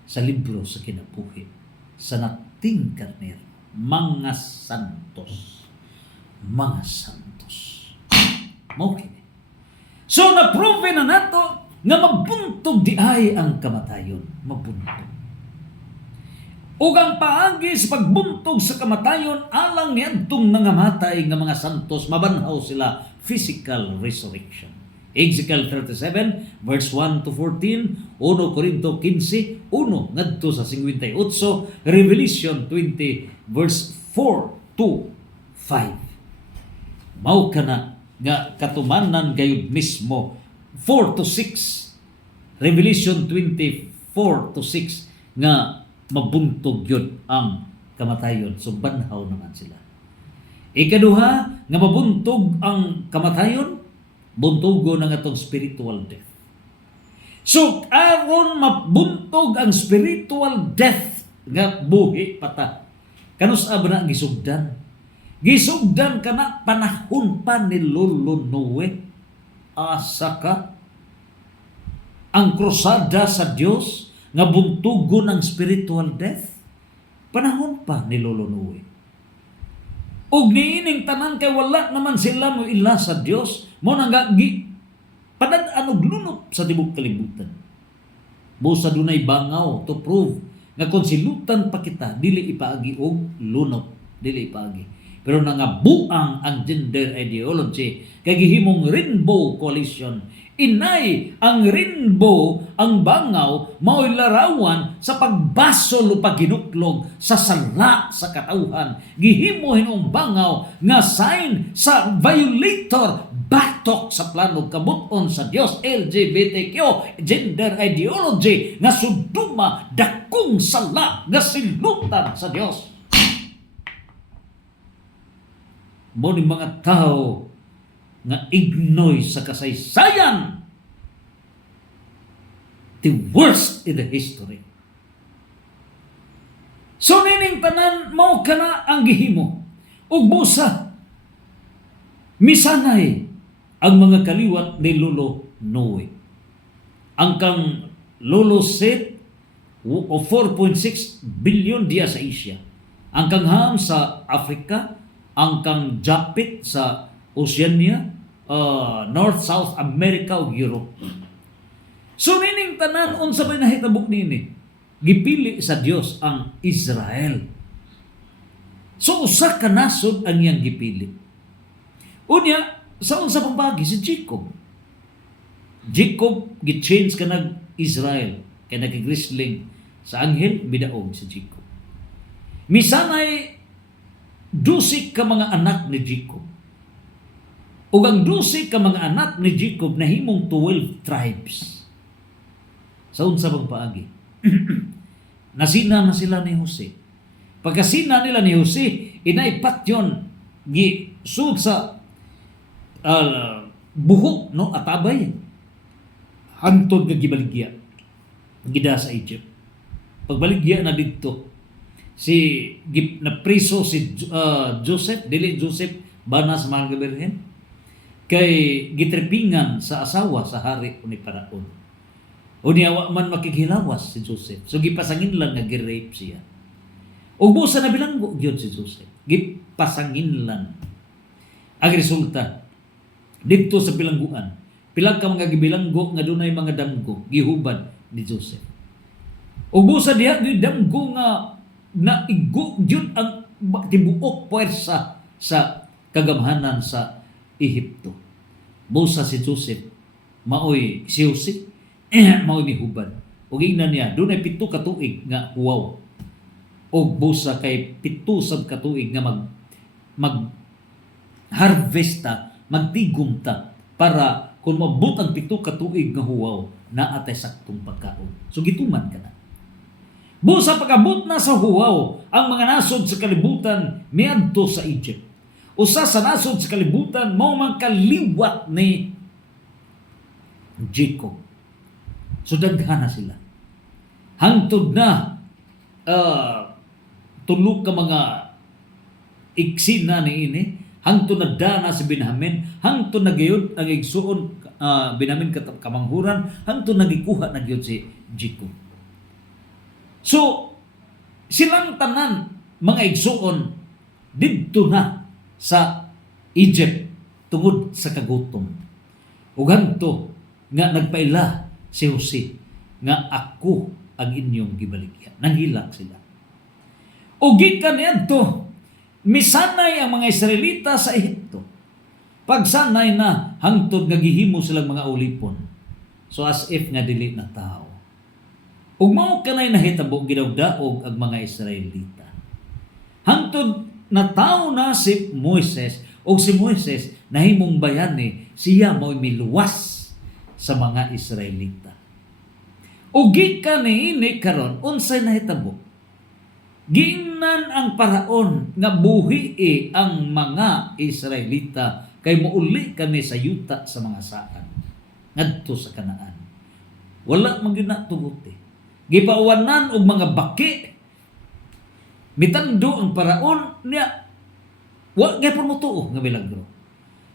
sa libro sa kinabuhi sa nating karnero. Mga santos. Mga santos. Mao kini. So na-prove na nato nga mabuntog di ay ang kamatayon. Mabuntog. Ug ang paagi sa pagbuntog sa kamatayon alang niadtong nangamatay nga mga santos mabanhaw sila physical resurrection. Ezekiel 37 verse 1 to 14, 1 Corinto 15, 1 ngadto sa 58, Revelation 20 verse 4 to 5. Mao kana nga katumanan gayud mismo 4 to 6, Revelation 24 to 6 nga mabuntog yun ang kamatayon. So banhaw naman sila. Ikaduha nga mabuntog ang kamatayon, buntogo na nga itong spiritual death. So aron mabuntog ang spiritual death nga buhi pata. Kanus abra gisugdan. Gisugdan kana panahon pa ni Lolo Noe. Asa ka ang krusada sa Dios nga buntugon ang spiritual death panahon pa ni Lolo Noe. Og niining tanan kay wala naman sila mo ila sa Dios mo nang padad-an og lunop sa tibuok kalibutan. Busa dunay bangaw to prove nga kung silutan pa kita dili ipaagi og lunop, dili ipaagi. Pero nangabuang ang gender ideology kay gihimong rainbow coalition. Inay ang rainbow, ang bangaw, mao'y larawan sa pagbasol o paghinuklog sa sala sa katauhan. Gihimo hinong bangaw nga sign sa violator batok sa plano kabuton sa Dios. LGBTQ gender ideology nga suduma dakong sala nga silutan sa Dios. Mo ni mga tao nga ignoy sa kasaysayan, the worst in the history. So nining tanan mao kana ang gihimo. Ug busa misanay ang mga kaliwat ni Lolo Noe. Ang kang Lolo Set o 4.6 billion diya sa Asia. Ang kang Ham sa Africa, ang kang Japit sa Oceania, North, South America ug Europe. So nining tanan unsa may nahitabok nini? Gipili sa Dios ang Israel. So usa ka nasod ang iyang gipili. Unya sa unsa pang bagay si Jacob. Jacob gi-change ka nag Israel kay nagigrisling sa anghel bidaog si Jacob. Misanay dusik ka mga anak ni Jacob. Ug ang dusik ka mga anak ni Jacob nahimong 12 tribes. Sa unsa bang paagi? Nasina na sila ni Jose. Pagkasina nila ni Jose, inaipat yun gisud sa buhok no atabay hantod nga gibaligya gida sa Egypt. Pagbaligya na didto si na priso si Joseph, dili Joseph bana sa mahal nga birhen kay gitrepingan sa asawa sa hari ni Paraon. Unya wa man makikhilawas si Joseph. So gipasangin lang nga gi-rape siya. Ug busa na bilanggo gyud si Joseph. Gipasangin lang. Ang resulta didto sa bilangguan, pila ka mga gibilanggo nga dunay mga damgo gihubad ni Joseph. Ug busa diha gyud damgo nga naigo gyud ang tibuok puwersa sa kagamhanan sa Ehipto. Busa si Joseph maoy si Jose mao ni hubad. Ug ingnan niya dunay 7 ka tuig nga huwaw. Og busa kay 7 sab ka tuig nga mag harvesta, magtigom ta para kung mabut ang 7 ka tuig nga huwaw na atay saktong pagkaon. So gituman ka na. Busa pagabot na sa huwaw ang mga nasod sa kalibutan miadto sa Egypt. Usa sa nasod sa kalibutan mao man kaliwat ni Jacob. So daghan na sila. Hangtod na tulog ka mga iksi na ni ini, hangtod na dana si Benjamin, hangtod na gayud ang igsuon Benjamin kamanghuran, hangtod na gikuha na gyud si Jacob. So silang tanan mga igsuon didto na sa Egypt tungod sa kagutom. Ug hanto nga nagpaila si Jose nga ako ang inyong gibaligya. Nanghilak sila. O gikan niadto, misanay ang mga Israelita sa Ehipto. Pagsanay na hangtod nga gihimo silang mga ulipon. So as if nga dili na tao. Ug mao kanay nahitabo gidawdaog ang mga Israelita. Hangtod na tao na si Moises o si Moises nahimong bayani, siya mo'y miluwas sa mga Israelita. O gikan niini karon unsay nahitabo? Giingnan ang paraon nga buhii ang mga Israelita kay muuli kami sa yuta sa mga saan ngadto sa Kanaan. Wala man gyud natugot. Gipawanan og mga baki. Mitando ang paraon niya. Wa gyapon mo tuo nga milagro.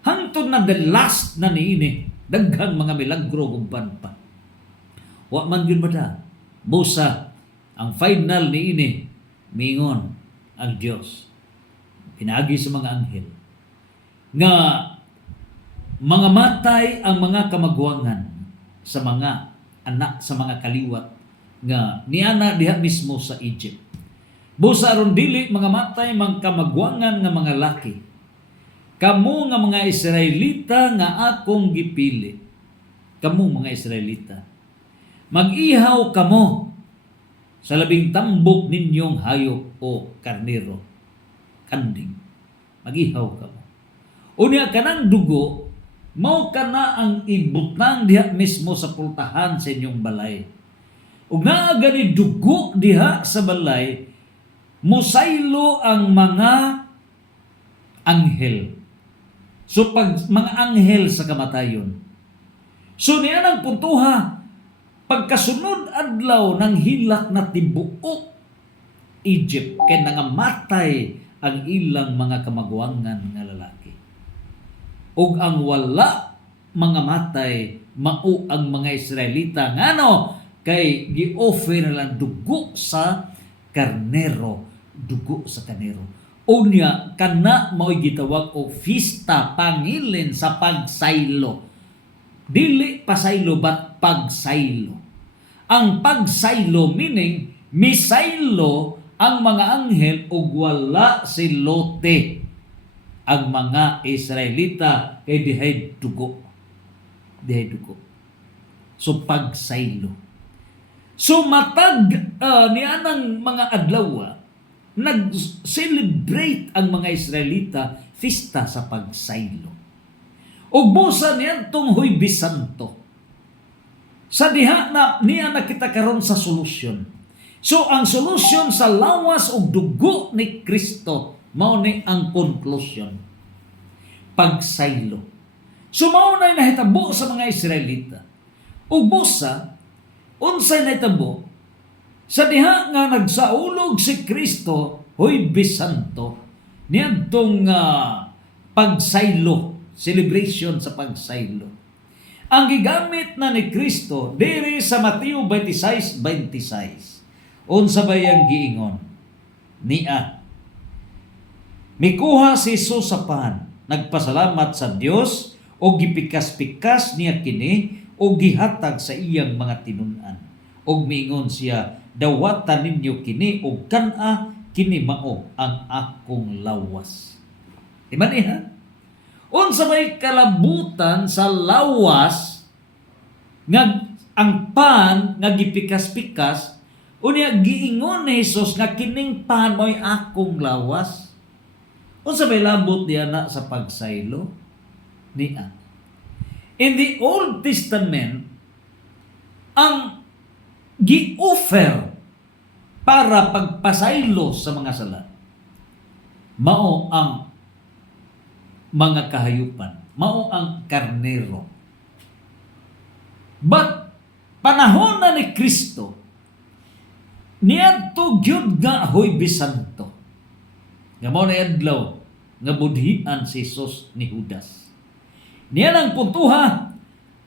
Hangtod na the last na niini daghang mga milagro gumban pa. Wa man gyud mada. Busa ang final niini mingon ang Dios. Pinagi sa mga anghel nga mga matay ang mga kamagwangan sa mga anak sa mga kaliwat nga niana diha mismo sa Egypt. Busa aron dili mga matay mga kamagwangan nga mga laki. Kamu nga mga Israelita nga akong gipili. Kamu mga Israelita. Mag-ihaw kamo sa labing tambok ninyong hayop o karnero. Kanding. Mag-ihaw kamo. Unya kanang dugo, mao kana ang ibutang diha mismo sa pultahan sa inyong balay. Ug naa gani dugo diha sa balay, musaylo ang mga anghel. So pag mga anghel sa kamatayon. So niya ang puntuha, pagkasunod adlaw ng hilak na tibuok Egypt, kay nangamatay ang ilang mga kamagwangan nga lalaki. Ug ang wala mga matay, mao ang mga Israelita ngano kay gi-offer nila dugo sa karnero, dugo sa karnero. Unya kana mao'y gitawag og fiesta, pangilin sa pagsaylo. Dili pasaylo but pagsaylo. Ang pagsaylo meaning Misaylo ang mga anghel ug wala si lote ang mga Israelita kay dihay dugo. Dihay dugo. So pagsaylo. So matag nianang mga adlaw nag-celebrate ang mga Israelita fista sa pagsaylo. Ug busa niyan tong Huwebes Santo. Sa diha na niya nakita karon sa solusyon. So ang solusyon sa lawas ug dugo ni Kristo mao ni ang conclusion. Pagsaylo. So mao na nahitabo sa mga Israelita. Ug busa unsay nahitabo sa diha nga nagsaulog si Kristo Huwebes Santo niadtong pagsaylo, celebration sa pagsaylo. Ang gigamit na ni Kristo diri sa Mateo 26:26. Unsa ba yang giingon? Niya. Mikuha si Jesus sa pan, nagpasalamat sa Dios o gipikas-pikas niya kini o gihatag sa iyang mga tinun-an. Og miingon siya, dawatan ninyo kini o kana kini mao ang akong lawas. Di ba niya? Unsa may kalabutan sa lawas nga ang pan nga gipikas-pikas unya giingon ni Jesus nga kining pan mo'y akong lawas. Unsa may labot diya na sa pagsaylo niya? In the Old Testament, ang gi-offer para pagpasaylo sa mga sala mao ang mga kahayupan, mao ang karnero. But panahon na ni Kristo niadto gyud nga Huwebes Santo. Nga mao na adlaw nga budhian si Jesus ni Judas. Niya ang puntuha,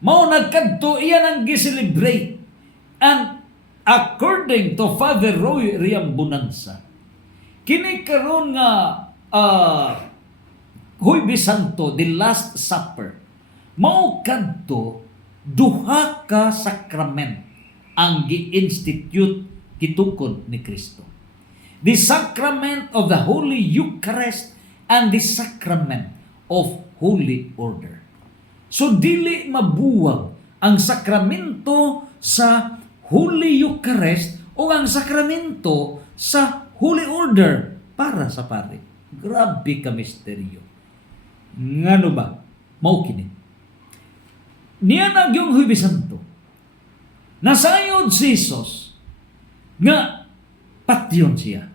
mao nagkadto iyan ang gi-celebrate. And according to Father Roy Riambonanza, kini karon nga Huwebes Santo, the Last Supper, mao kadto duha ka sakrament ang gi-institute gitukod ni Kristo. The sacrament of the Holy Eucharist and the sacrament of Holy Order. So dili mabuwag ang sakramento sa Holy Eucharist o ang sakramento sa Holy Order para sa pari. Grabe ka misteryo. Ngano ba? Mao kini. Niya na yung Huwebes Santo. Nasayod si Jesus nga patyon siya.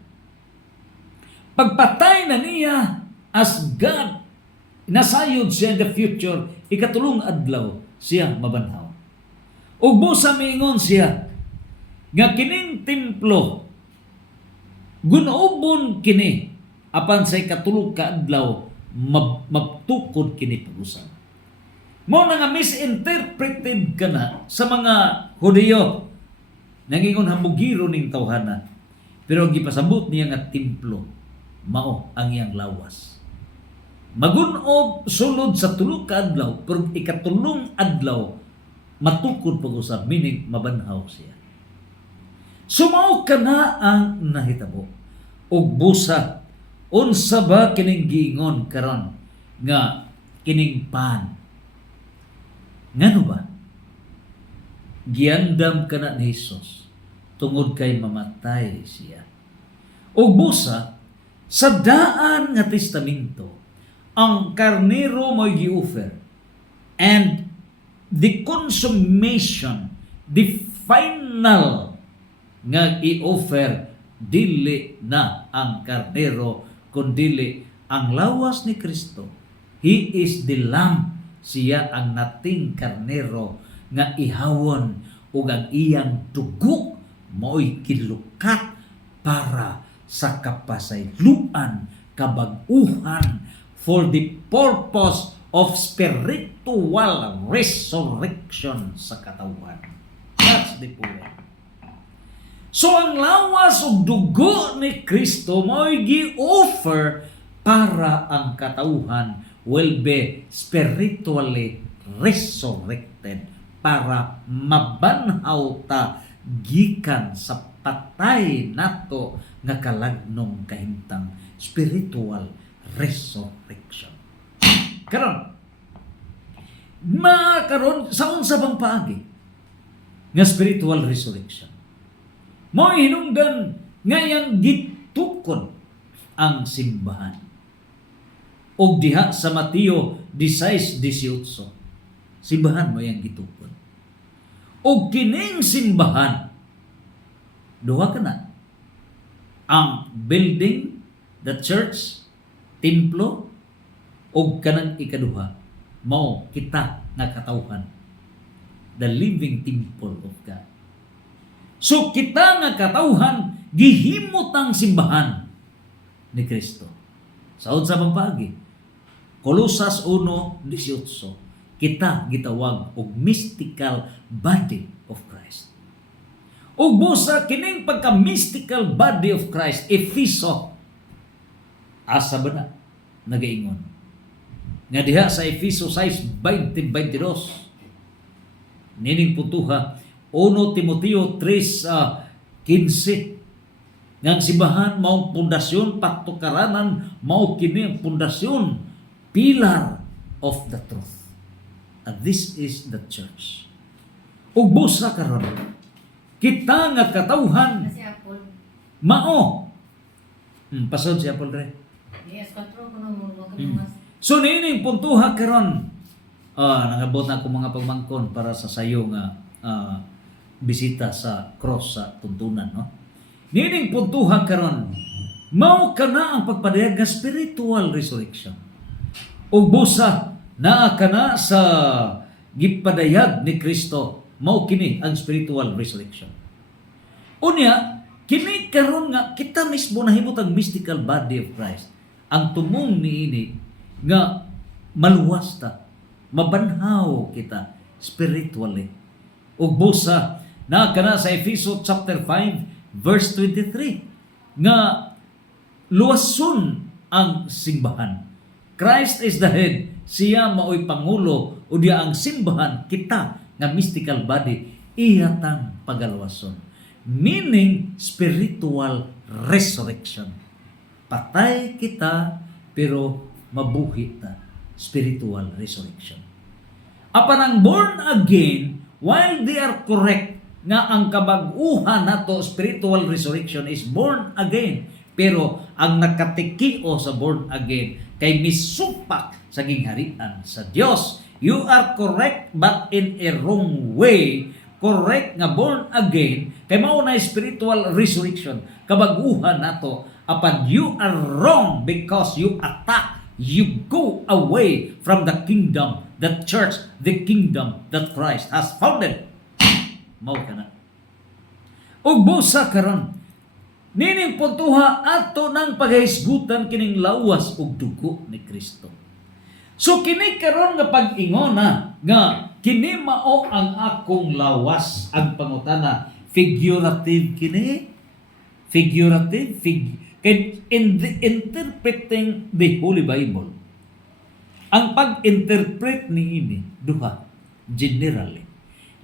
Pagpatay na niya as God, nasayod siya in the future, ikatulong adlaw siya mabanhaw. Ug busa miingon siya nga kining templo gunobon kini apan sa ikatulong ka adlaw magtukod kini pag-usab. Mao na nga misinterpreted kana sa mga Hudiyo. Nangingon hamugiro ning tawhana. Pero ang gipasabot niya nga templo mao ang iyang lawas. Magunob sulod sa tulo ka adlaw, pero ikatulong adlaw matukod pag-usab, meaning mabanhaw siya. Sumao ka na ang nahitabo. Ug busa, unsa ba kining giingon karon nga kining pan? Ngano ba? Giandam ka na ni Jesus tungod kay mamatay siya. Ug busa, sa daan nga testamento, ang karnero mo'y gi-offer. And the consummation, the final nga i-offer, dili na ang karnero, kundili ang lawas ni Kristo. He is the Lamb. Siya ang nating karnero nga ihawon ug ang iyang dugo mo'y kilukat para sa kapasayloan, kabag-uhan, for the purpose of spiritual resurrection sa katawan. That's the point. So ang lawas ug dugo ni Kristo mo'y gi-offer para ang katauhan will be spiritually resurrected, para mabanhaw ta gikan sa patay nato nga kalagnong kahimtang spiritual resurrection. Karon makaron sa unsa bang paagi nga spiritual resurrection? Mo hinungdan nga yang gitukod ang simbahan. Og diha sa Mateo 16:18, simbahan mo yang gitukod. Og kining simbahan, duha kana, ang building, the church, templo, og kanang ikaduha, mao kita nga katawhan, the living temple of God. So kita nga katawhan gihimot ang simbahan ni Kristo. Sa unsa bang paagi? Colosas 1:18, kita gitawag og mystical body of Christ. Ug busa kining pagka-mystical body of Christ, Efeso, asa ba na nagaingon? Nga diha sa Efeso 6:20-22, nining putuha, 1 Timoteo 3:15, nga simbahan mao pundasyon, patukaranan mao kini ang pundasyon, pillar of the truth. And this is the church. Ug busa karon, kita nga katawhan Si Apple. mao. Pasod si Apple re. Yes, control ko na mo mas. So nining puntuha karon, nangabot na ako mga pagmangkon para sa sayo nga bisita sa cross sa tuntunan, no? Nining puntuha karon, mao kana ang pagpadayag nga spiritual resurrection. Ug busa naa kana sa gipadayag ni Kristo, mao kini ang spiritual resurrection. Unya, kini karon nga kita mismo nahimot ang mystical body of Christ. Ang tumong niini nga maluwas ta, mabanhaw kita spiritually. Ug busa na kana sa Efeso chapter 5:23 nga luwason ang simbahan. Christ is the head, siya mao'y pangulo, o diya ang simbahan, kita nga mystical body, iyatang pagaluwason. Meaning spiritual resurrection. Patay kita pero mabuhi ta. Spiritual resurrection. Apan ang born again, while they are correct nga ang kabag-uhan nato spiritual resurrection is born again, pero ang nakatikio sa born again kay misupak sa gingharian sa Dios. You are correct but in a wrong way. Correct nga born again kay mao na spiritual resurrection, kabag-uhan nato. Apan you are wrong because you attack, you go away from the kingdom, the church, the kingdom that Christ has founded. Mao kana. Ug busa karon, nining puntuha ato nang paghisgutan kining lawas ug dugo ni Kristo. So kini karon nga pag-ingona nga kini mao ang akong lawas, ang pangutana figurative kini, figurative in the interpreting the Holy Bible. Ang pag-interpret niini duha, generally,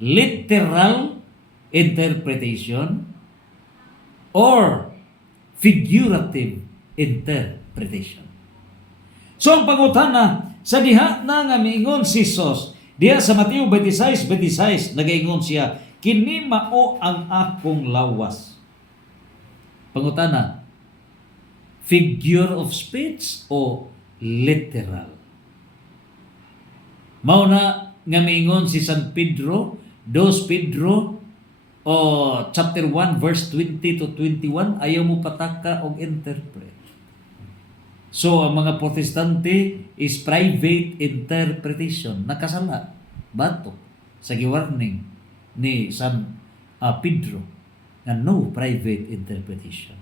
literal interpretation or figurative interpretation. So ang pangutana sa diha na nga miingon si Jesus diha sa Mateo 26:26, nagaingon siya, kini mao ang akong lawas. Pangutana, figure of speech o literal? Mao na nga miingon si San Pedro, 2 Pedro o chapter 1 verse 20-21, ayaw mo pataka og interpret. So ang mga Protestante is private interpretation. Nakasala bato sa giwarning ni San Pedro na no private interpretation.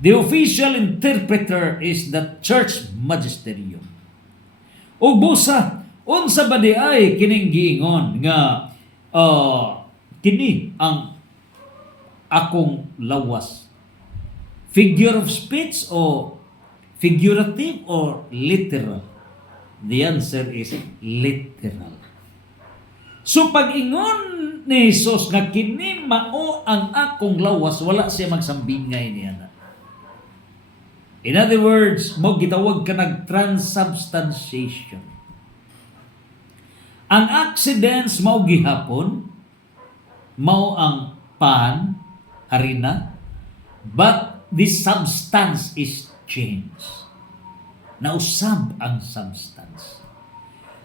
The official interpreter is the church magisterium. Ug busa, unsa ba di ay kining giingon nga kini ang akong lawas? Figure of speech o figurative or literal? The answer is literal. So pag ingon ni Jesus nga kini mao ang akong lawas, wala siya magsambingay niya na. In other words, mo gitawag ka nag-transubstantiation. Ang accidents mao gihapon, mao ang pan, harina, but the substance is changed. Nausab ang substance.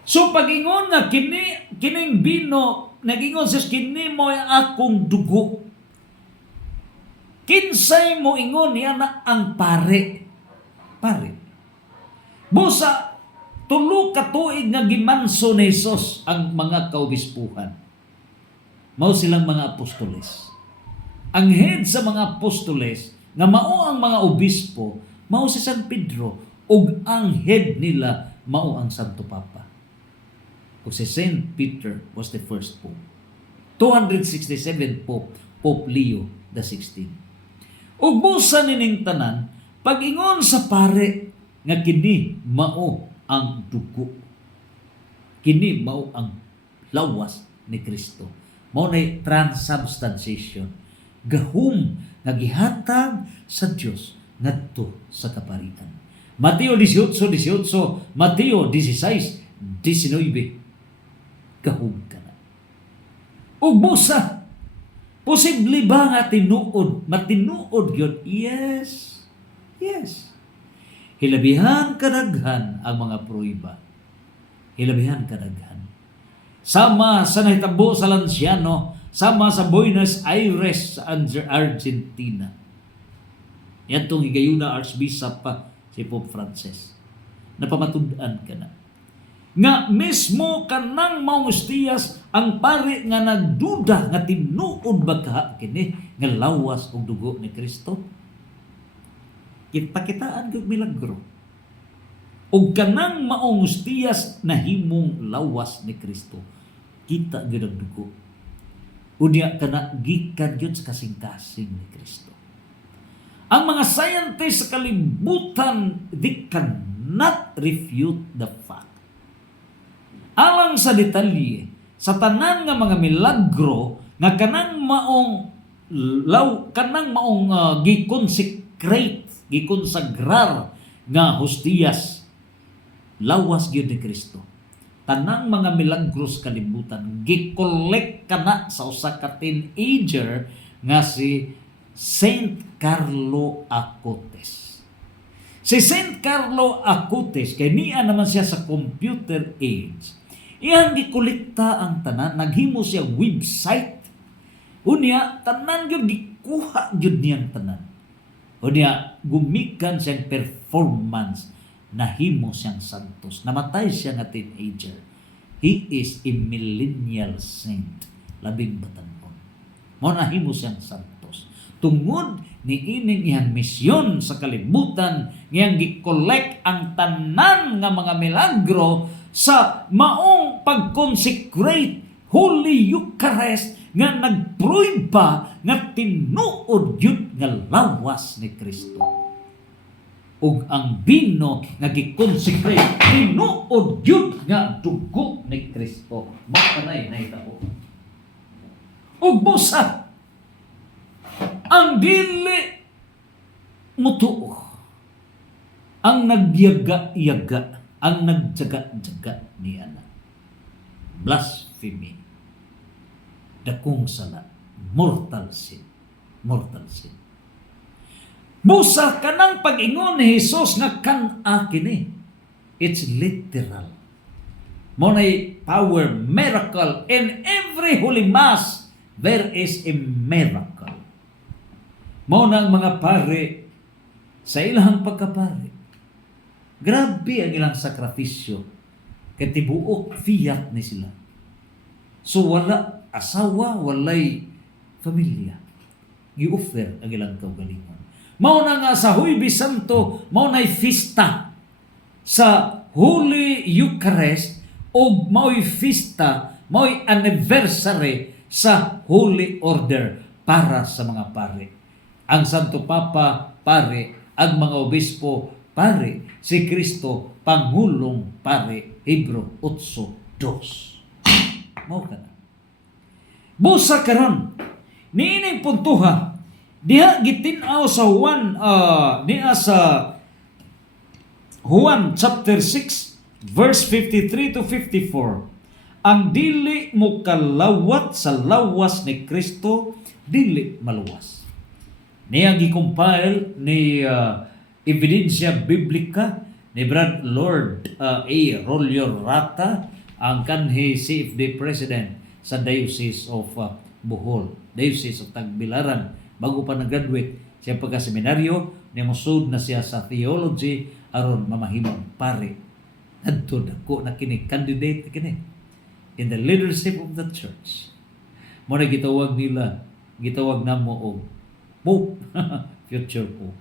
So pag-ingon nga kining bino, nag-ingon siya kini mo akong dugo. Kinsay mo ingon niya na ang pare. Busa, tulo ka tuig nga gimanso ni Jesus ang mga kaobispuhan. Mao silang mga apostoles. Ang head sa mga apostoles, nga mao ang mga obispo, mao si San Pedro, ug ang head nila, mao ang Santo Papa. O si Saint Peter was the first Pope. 267 Pope, Pope Leo XVI. Ug busa nining tanan, pag-ingon sa pare, nga kini mao ang dugo. Kini mao ang lawas ni Kristo. Mao nay transubstantiation. Gahum nga gihatag sa Dios ngadto sa kaparian. Mateo 18:18, Mateo 16:19. Gahum kana. Ug busa, posible ba nga matinuod gyud? Yes. Hilabihan kadaghan ang mga pruiba. Hilabihan kadaghan. Sama sa nahitabo sa Lanciano, sama sa Buenos Aires sa Argentina. Yan itong higayuna Archbishop pa si Pope Francis. Napamatud-an ka na. Nga mismo kanang maustiyas ang pare nga nagduda nga tinuod ba ka kini nga lawas og dugo ni Kristo. Pakitaan gyud milagro. Og kanang maong hostiyas na himong lawas ni Kristo, kita gyud ang dugo. Unya kana gikan gyud sa kasing-kasing ni Kristo. Ang mga scientists sa kalibutan, they cannot refute the fact. Alang sa detalye, sa tanan nga mga milagro nga kanang maong gikonsagrar nga hostiyas, lawas gyud ni Kristo. Tanang mga milagros kalibutan gikolek kana sa usa ka teenager nga si Saint Carlo Acutis. Si Saint Carlo Acutis kay niya naman siya sa computer age. Iyang gikolekta ang tanan, naghimo siya website. Unya tanan gyud gikuha gyud niyang tanan. Unya gumikan siyang performance, nahimo siyang santos. Namatay siya nga teenager. He is a millennial saint. Labing batanon. Mo nahimo siyang santos. Tungod ni ining iyang misyon sa kalibutan, ngayang gi-collect ang tanan nga mga milagro sa maong pag-consecrate Holy Eucharist nga nagpruiba nga tinuod yun nga lawas ni Kristo. Ug ang bino nga gi-consecrate tinuod yun nga dugo ni Kristo. Makanay na itao. Ug busa, ang dili mutuo, ang nagyaga-yaga, ang nagjaga-jaga niya na. Blasphemy. Dakong sala, mortal sin. Busa kanang pag-ingon ni Jesus nga kan-a kini. It's literal. Mo nay power, miracle. In every Holy Mass, there is a miracle. Mo nang mga pare sa ilang pagkapare. Grabe ang ilang sakripisyo. Kaya tibuok fiat ni sila. So wala asawa, walay familia. Gi-offer ang ilang kaugalingon. Mao na nga sa Huwebes Santo, mao na'y fiesta sa Holy Eucharist o mao'y fiesta, mao'y anniversary sa Holy Order para sa mga pare. Ang Santo Papa, pare. Ang mga obispo, pare. Si Kristo, Pangulong Pare. Hebro 8:2. Mao ka na. Busa karon niining puntuha diha gitin-aw sa Juan chapter 6 verse 53 to 54. Ang dili mo kalawat sa lawas ni Kristo dili maluwas. Niya gi-compile ni Ebidensya Biblika ni Brad Lord A. Rolyo Rata, ang kanhi CFD President sa Diocese of Bohol, Diocese of Tagbilaran. Bago pa nag-graduate siya pagka-seminaryo, nimusod na siya sa theology aron mamahimong pare. Adto dako na kini candidate kini in the leadership of the church. Mo na gitawag namo og Pope, future Pope.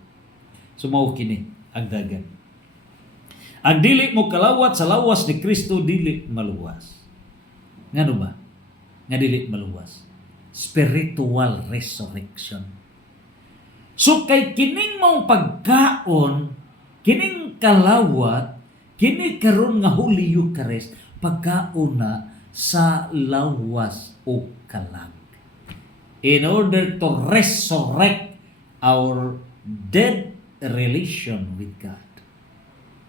So mao kini ang dagan. Ang dili mo kalawat sa lawas ni Kristo dili maluwas. Ngano ba? Nga dili maluwas. Spiritual resurrection. So kay kining mong pagkaon, kining kalawat, kini karon nga Holy Eucharist, pagkaon na sa lawas o kalag. In order to resurrect our dead relation with God.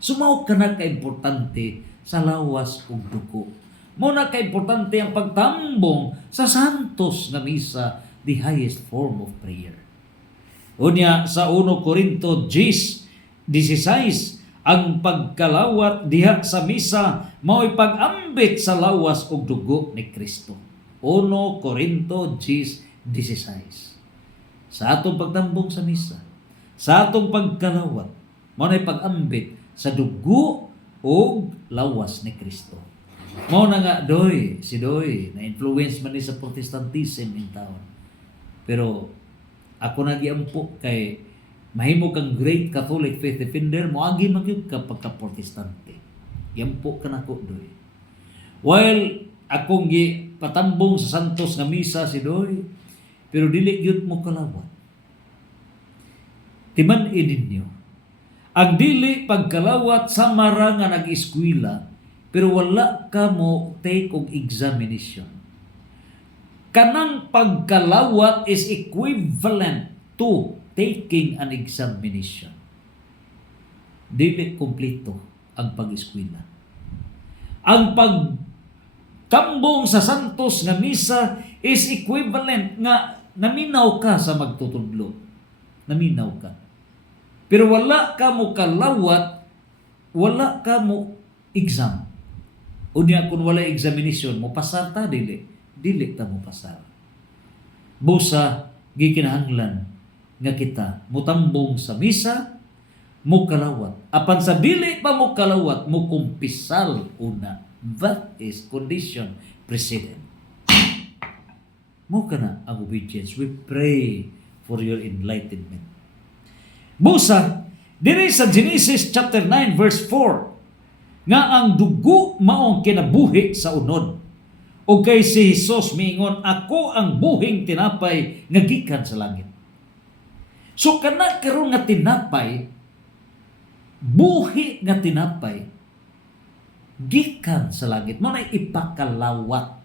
Sumaw ka na ka-importante sa lawas o dugo. Muna ka-importante ang pagtambong sa santos na misa, the highest form of prayer. Unya sa 1 Corinto 10:16, ang pagkalawat diha sa misa mao'y pag-ambit sa lawas o dugo ni Kristo. 1 Corinto 10:16. Sa atong pagtambong sa misa, sa atong pagkalawat, mao'y pag-ambit sa dugo o lawas ni Kristo. Mao na nga si Doy, na-influence man ni sa Protestantism in town. Pero ako nagiampo kay mahimo kang great Catholic faith defender, moagi man gyud ka pagka-Protestante. Yampo ka nako Doy. While akong patambong sa santos nga misa si Doy, pero dili gyud mo kalawat. Timan-in ninyo, ang dili pagkalawat sa mara nga nag-eskwela, pero wala ka mo take og examination. Kanang pagkalawat is equivalent to taking an examination. Dili kompleto ang pag-eskwela. Ang pagtambong sa santos nga misa is equivalent nga naminaw ka sa magtutudlo. Naminaw ka. Pero wala ka mo kalawat, wala ka mo exam. Unya kung wala examination mo pasar ta dili ta mo pasar. Busa gikinahanglan nga kita mutambong sa misa, mo kalawat. Apan sa dili pa mo kalawat, mo kumpisal una. That is condition precedent. Mo kana ang obedience. We pray for your enlightenment. Busa diri sa Genesis chapter 9 verse 4 nga ang dugo maong kinabuhi sa unod. O kay si Jesus miingon, ako ang buhing tinapay nga gikan sa langit. So kana karon nga tinapay, buhi nga tinapay gikan sa langit. Mo na ipakalawat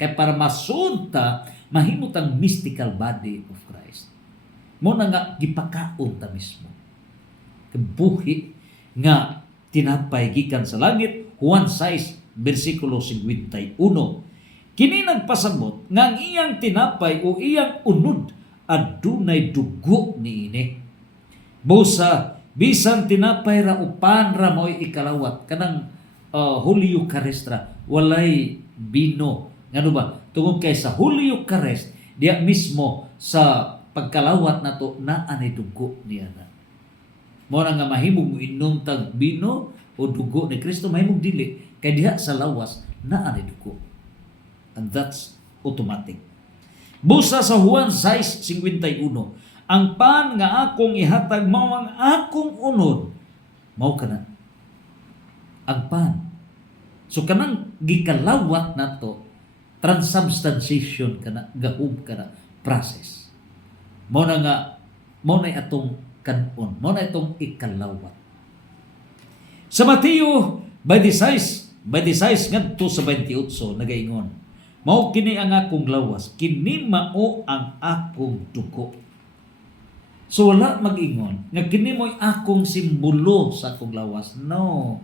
kay para masunta mahimot ang mystical body of Christ. Mo na nga gipakaon ta mismo. Buhi nga tinapay gikan sa langit, Juan 6 versikulo 51. Kini nagpasabot nga ang iyang tinapay o iyang unod adunay dugo niini. Busa bisan tinapay ra upan ra mo'y ikalawat kanang Holy Eucharist ra, walay bino. Ngano ba? Tungod kay sa Holy Eucharist diya mismo sa pagkalawat nato na anay dugo niya na. Mo na nga mahimong inom tag bino o dugo ni Kristo, mahimong dili kay diha sa lawas na anay dugo. And that's automatic. Busa sa Juan 6:51, ang pan nga akong ihatag mao ang akong unod. Mao kana ang pan. So kanang gikalawat nato, transubstantiation kana, gahub kana process. Mao na nga mao na atong kanon, mao na itong ikalawat. Sa Mateo 26 ngadto sa 28 nagaingon, Mao kini ang akong lawas, kini mao ang akong dugo. So wala mag-ingon nga kini mo'y akong simbolo sa akong lawas. No.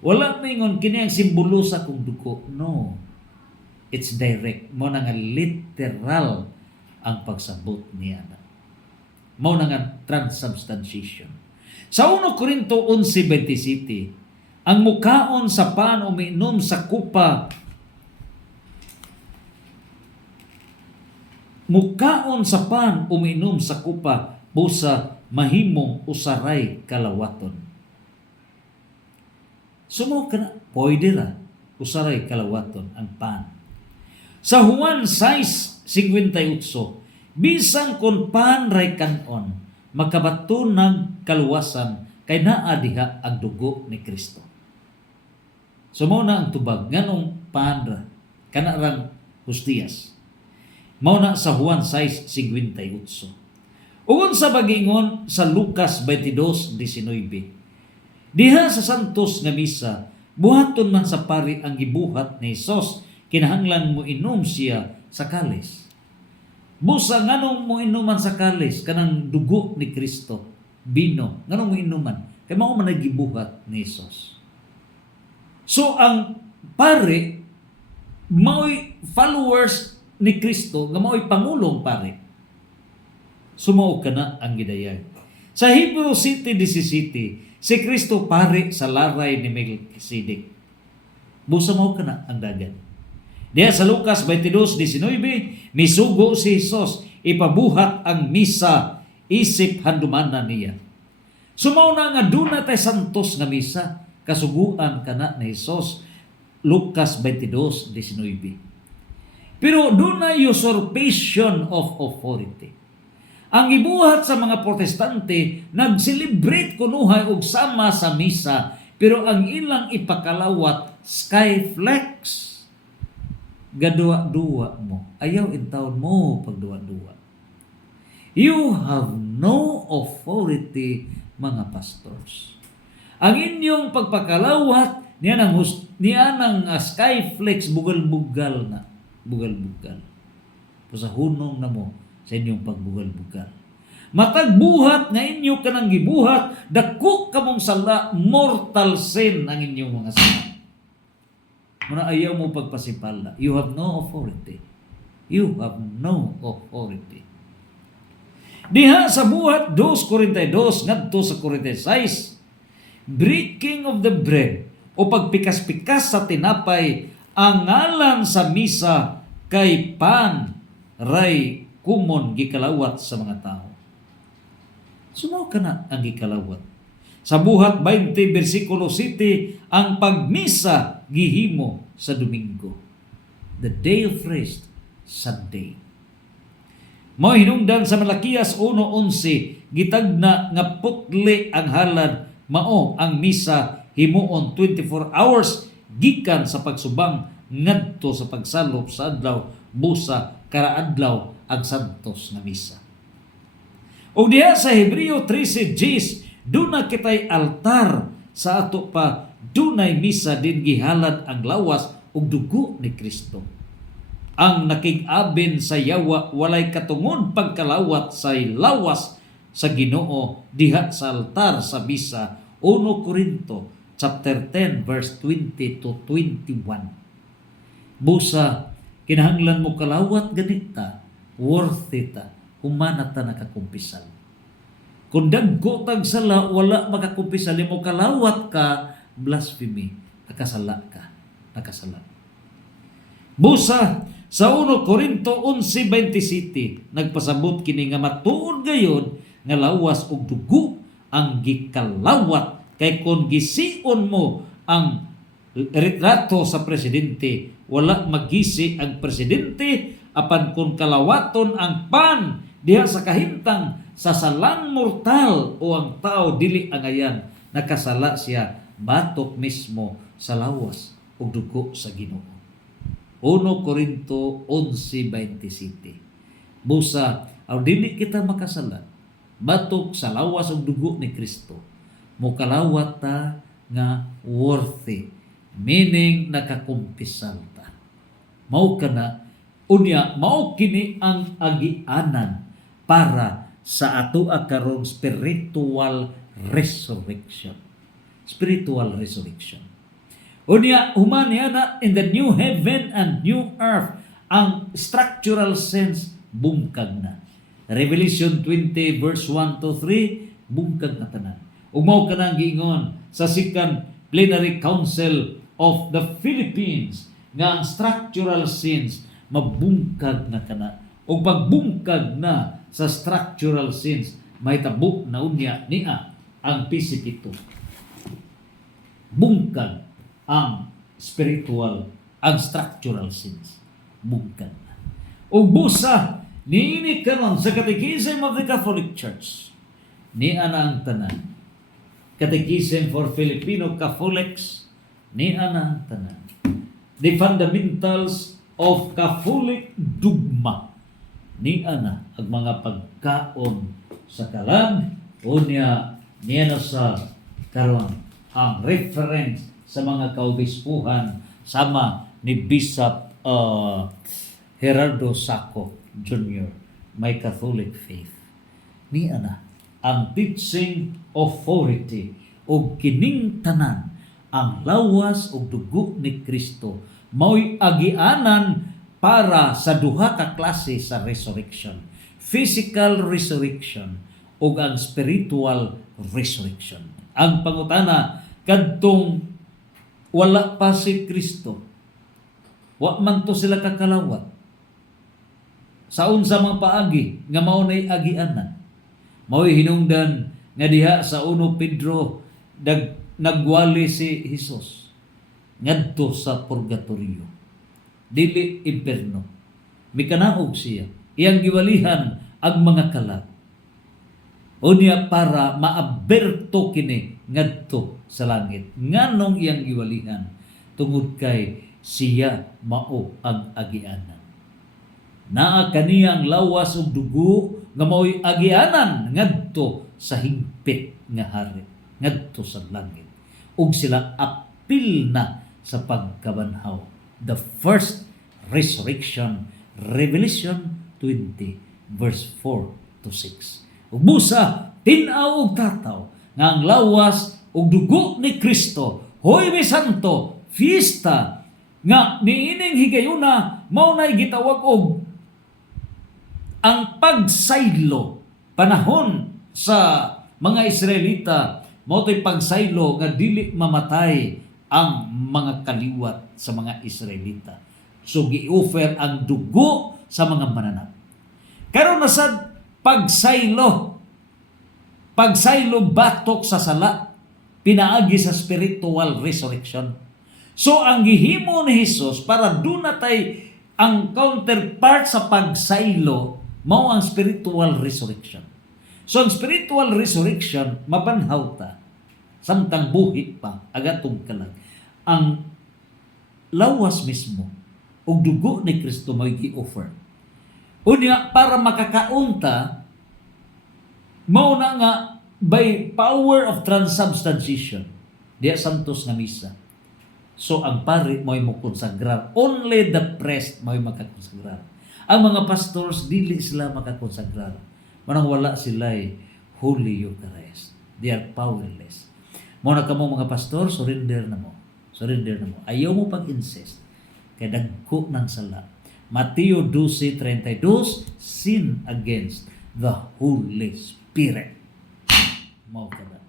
Wala maingon kini ang simbolo sa akong dugo. No. It's direct. Mao na nga literal ang pagsabot niya. Mao na nga transubstantiation. Sa 1 Corinto 11:27, ang mukaon sa pan o miinom sa kupa, mukaon sa pan o miinom sa kupa, busa mahimong usaray kalawaton. Sumo ka na, pwede ra, usaray kalawaton ang pan. Sa Juan 6:58, bisan kon pan ray kanon, makabato ng kaluwasan kay naa diha ang dugo ni Kristo. So mao na ang tubag nganong pan ra kana rang hostiyas. Mao na sa Juan 6:58. Ugon sa bagingon sa Lucas 22:19. Diha sa santos nga misa, buhaton man sa pari ang gibuhat ni Hesus, kinahanglan mo inom siya sa kalis. Busa nganong mo inuman sa kalis kanang dugo ni Kristo, bino, nganong mo inuman kay mao man nagibuhat ni Hesus. So ang pare mao'y followers ni Kristo nga mao'y pangulong pare. Sumao ka na ang gidayag. Sa Hebrew 7:17, si Kristo pare sa laray ni Melchizedek. Busa mao ka na ang dagan. Diya sa Lucas 22:19, misugo si Hesus, ipabuhat ang misa, isip handumanan niya. Sumao na nga duna tay santos nga misa, kasuguan kana ni Hesus, Lucas 22:19. Pero duna usurpation of authority. Ang ibuhat sa mga Protestante, nag-celebrate kunuhay og sama sa misa, pero ang ilang ipakalawat, skyflex. Gadua-dua mo. Ayaw intawon mo pagdua-dua. You have no authority, mga pastors. Ang inyong pagpakalawat, niya ng skyflex, bugal-bugal na. Bugal-bugal. Sa hunong na mo, sa inyong pagbugal-bugal. Matagbuhat nga inyo kanang gibuhat, dako kamong sala, mortal sin ang inyong mga sala. Muna ayaw mo pagpasipala. You have no authority. You have no authority. Diha sa buhat 2:42 ngadto sa 46, breaking of the bread o pagpikas-pikas sa tinapay, ang ngalan sa misa kay pan ray kumon gikalawat sa mga tao. Sumo ka na ang gikalawat. Sa buhat 20 versikulo 7, ang pagmisa gihimo sa Domingo. The day of rest, Sunday. Mao hinungdan sa Malakias 1:11, gitagna nga putli ang halad, mao ang misa himuon 24 hours gikan sa pagsubang ngadto sa pagsalop sa adlaw, busa karaadlaw ang santos nga misa. O diha sa Hebreo 13:10, duna kitay altar sa ato pa, dunay misa din gihalad ang lawas ug dugo ni Kristo. Ang nakig-abin sa yawa walay katungod pagkalawat sa lawas sa Ginoo diha sa altar sa misa. 1 Corinto chapter 10 verse 20 to 21. Busa kinahanglan mo kalawat ganita, worth it, humana ta nakakumpisal. Kung dagko tag sala, wala makakumpisal, mo kalawat ka, blasphemy, nakasala ka, nakasala. Busa, sa 1 Corinto 11:27, nagpasabot kini nga matuod gayon, nga lawas og dugo ang gikalawat, kay kung gisiun mo ang retrato sa presidente, wala magisi ang presidente, apan kung kalawaton ang pan diha sa kahimtang sa salang mortal o ang tao dili angayan, nakasala siya batok mismo sa lawas o dugo sa Ginoo. 1 Corinto 11:27. Busa, aw dili kita makasala batok sa lawas o dugo ni Kristo, mo kalawat ta nga worthy, meaning nakakumpisal ta. Mao kana unya mao kini ang agianan para sa atoa karong spiritual resurrection. Spiritual resurrection. Unya human na in the new heaven and new earth ang structural sense bungkag na. Revelation 20 verse 1 to 3 bungkag na tanan. Ug mao kanang giingon sa second plenary council of the Philippines nga ang structural sense mabungkag na kana. Ug pagbungkag na sa structural sense mahitabo na unya niya ang pisipito. Bungkag ang spiritual, ang structural sense. Bungkag na. Ug busa niini karon sa Catechism of the Catholic Church. Niya na ang tanan. Catechism for Filipino Catholics. Niya na ang tanan. The fundamentals of Catholic dogma. Niya na ang mga pagkaon sa kalag o niya na sa karon ang reference sa mga kaobispuhan sama ni Bishop Gerardo Saco Jr. May Catholic faith. Niya na ang teaching authority o kining tanan ang lawas o dugo ni Kristo mao'y agianan para sa duha ka klase sa resurrection. Physical resurrection o ang spiritual resurrection. Ang pangutana kadtong wala pa si Kristo, wa man to sila kakalawat. Sa unsa mga paagi nga mao nay agianan. Mao'y hinungdan nga diha sa 1 Pedro nagwali si Hesus ngadto sa purgatorio. Dili impierno. Mikanaog siya. Iyang giwalihan ang mga kalag. Unya para maaberto kini ngadto sa langit. Nganong iyang giwalihan tungod kay siya mao ang agianan. Naa kaniyang lawas ug dugo nga mao'y agianan ngadto sa hingpit nga hari, ngadto sa langit. Ug sila apil na sa pagkabanhaw. The first resurrection, Revelation 20 verse 4 to 6. Ug busa tin-aw og tataw nga ang lawas ug dugo ni Kristo, Huwebes Santo, fiesta nga niining higayuna mao nay gitawag og ang pagsaylo. Panahon sa mga Israelita mao toy pagsaylo nga dili mamatay ang mga kaliwat sa mga Israelita. So gi-offer ang dugo sa mga mananap. Karon na sad pagsaylo batok sa sala pinaagi sa spiritual resurrection. So ang gihimo ni Hesus para dunatay ang counterpart sa pagsaylo mao ang spiritual resurrection. So ang spiritual resurrection mabanhaw ta samtang buhi pa agatong kalag. Ang lawas mismo ug dugo ni Kristo may gi-offer. Unya para makakaunta mao na nga by power of transubstantiation diya santos nga misa. So ang pari mo'y makonsagrar. Only the priest mo'y makakonsagrar. Ang mga pastors dili sila makakonsagrar. Manang wala sila'y Holy Eucharist. They are powerless. Mo na kamo mga pastor, surrender na mo. Surrender na mo. Ayaw mo pag-insist. Kaya dagko ng sala. Mateo 12:32, sin against the Holy Spirit. Mao kada.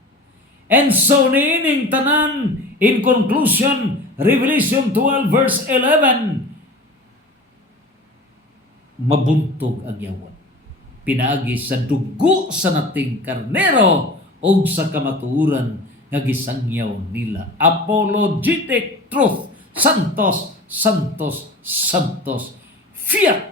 And so niining tanan, in conclusion, Revelation 12 verse 11, mabuntog ang yawan. Pinaagi sa dugo sa nating karnero o sa kamatuoran nga gisangyaw nila. Apologetic truth. Santos, Santos, Santos. Fiat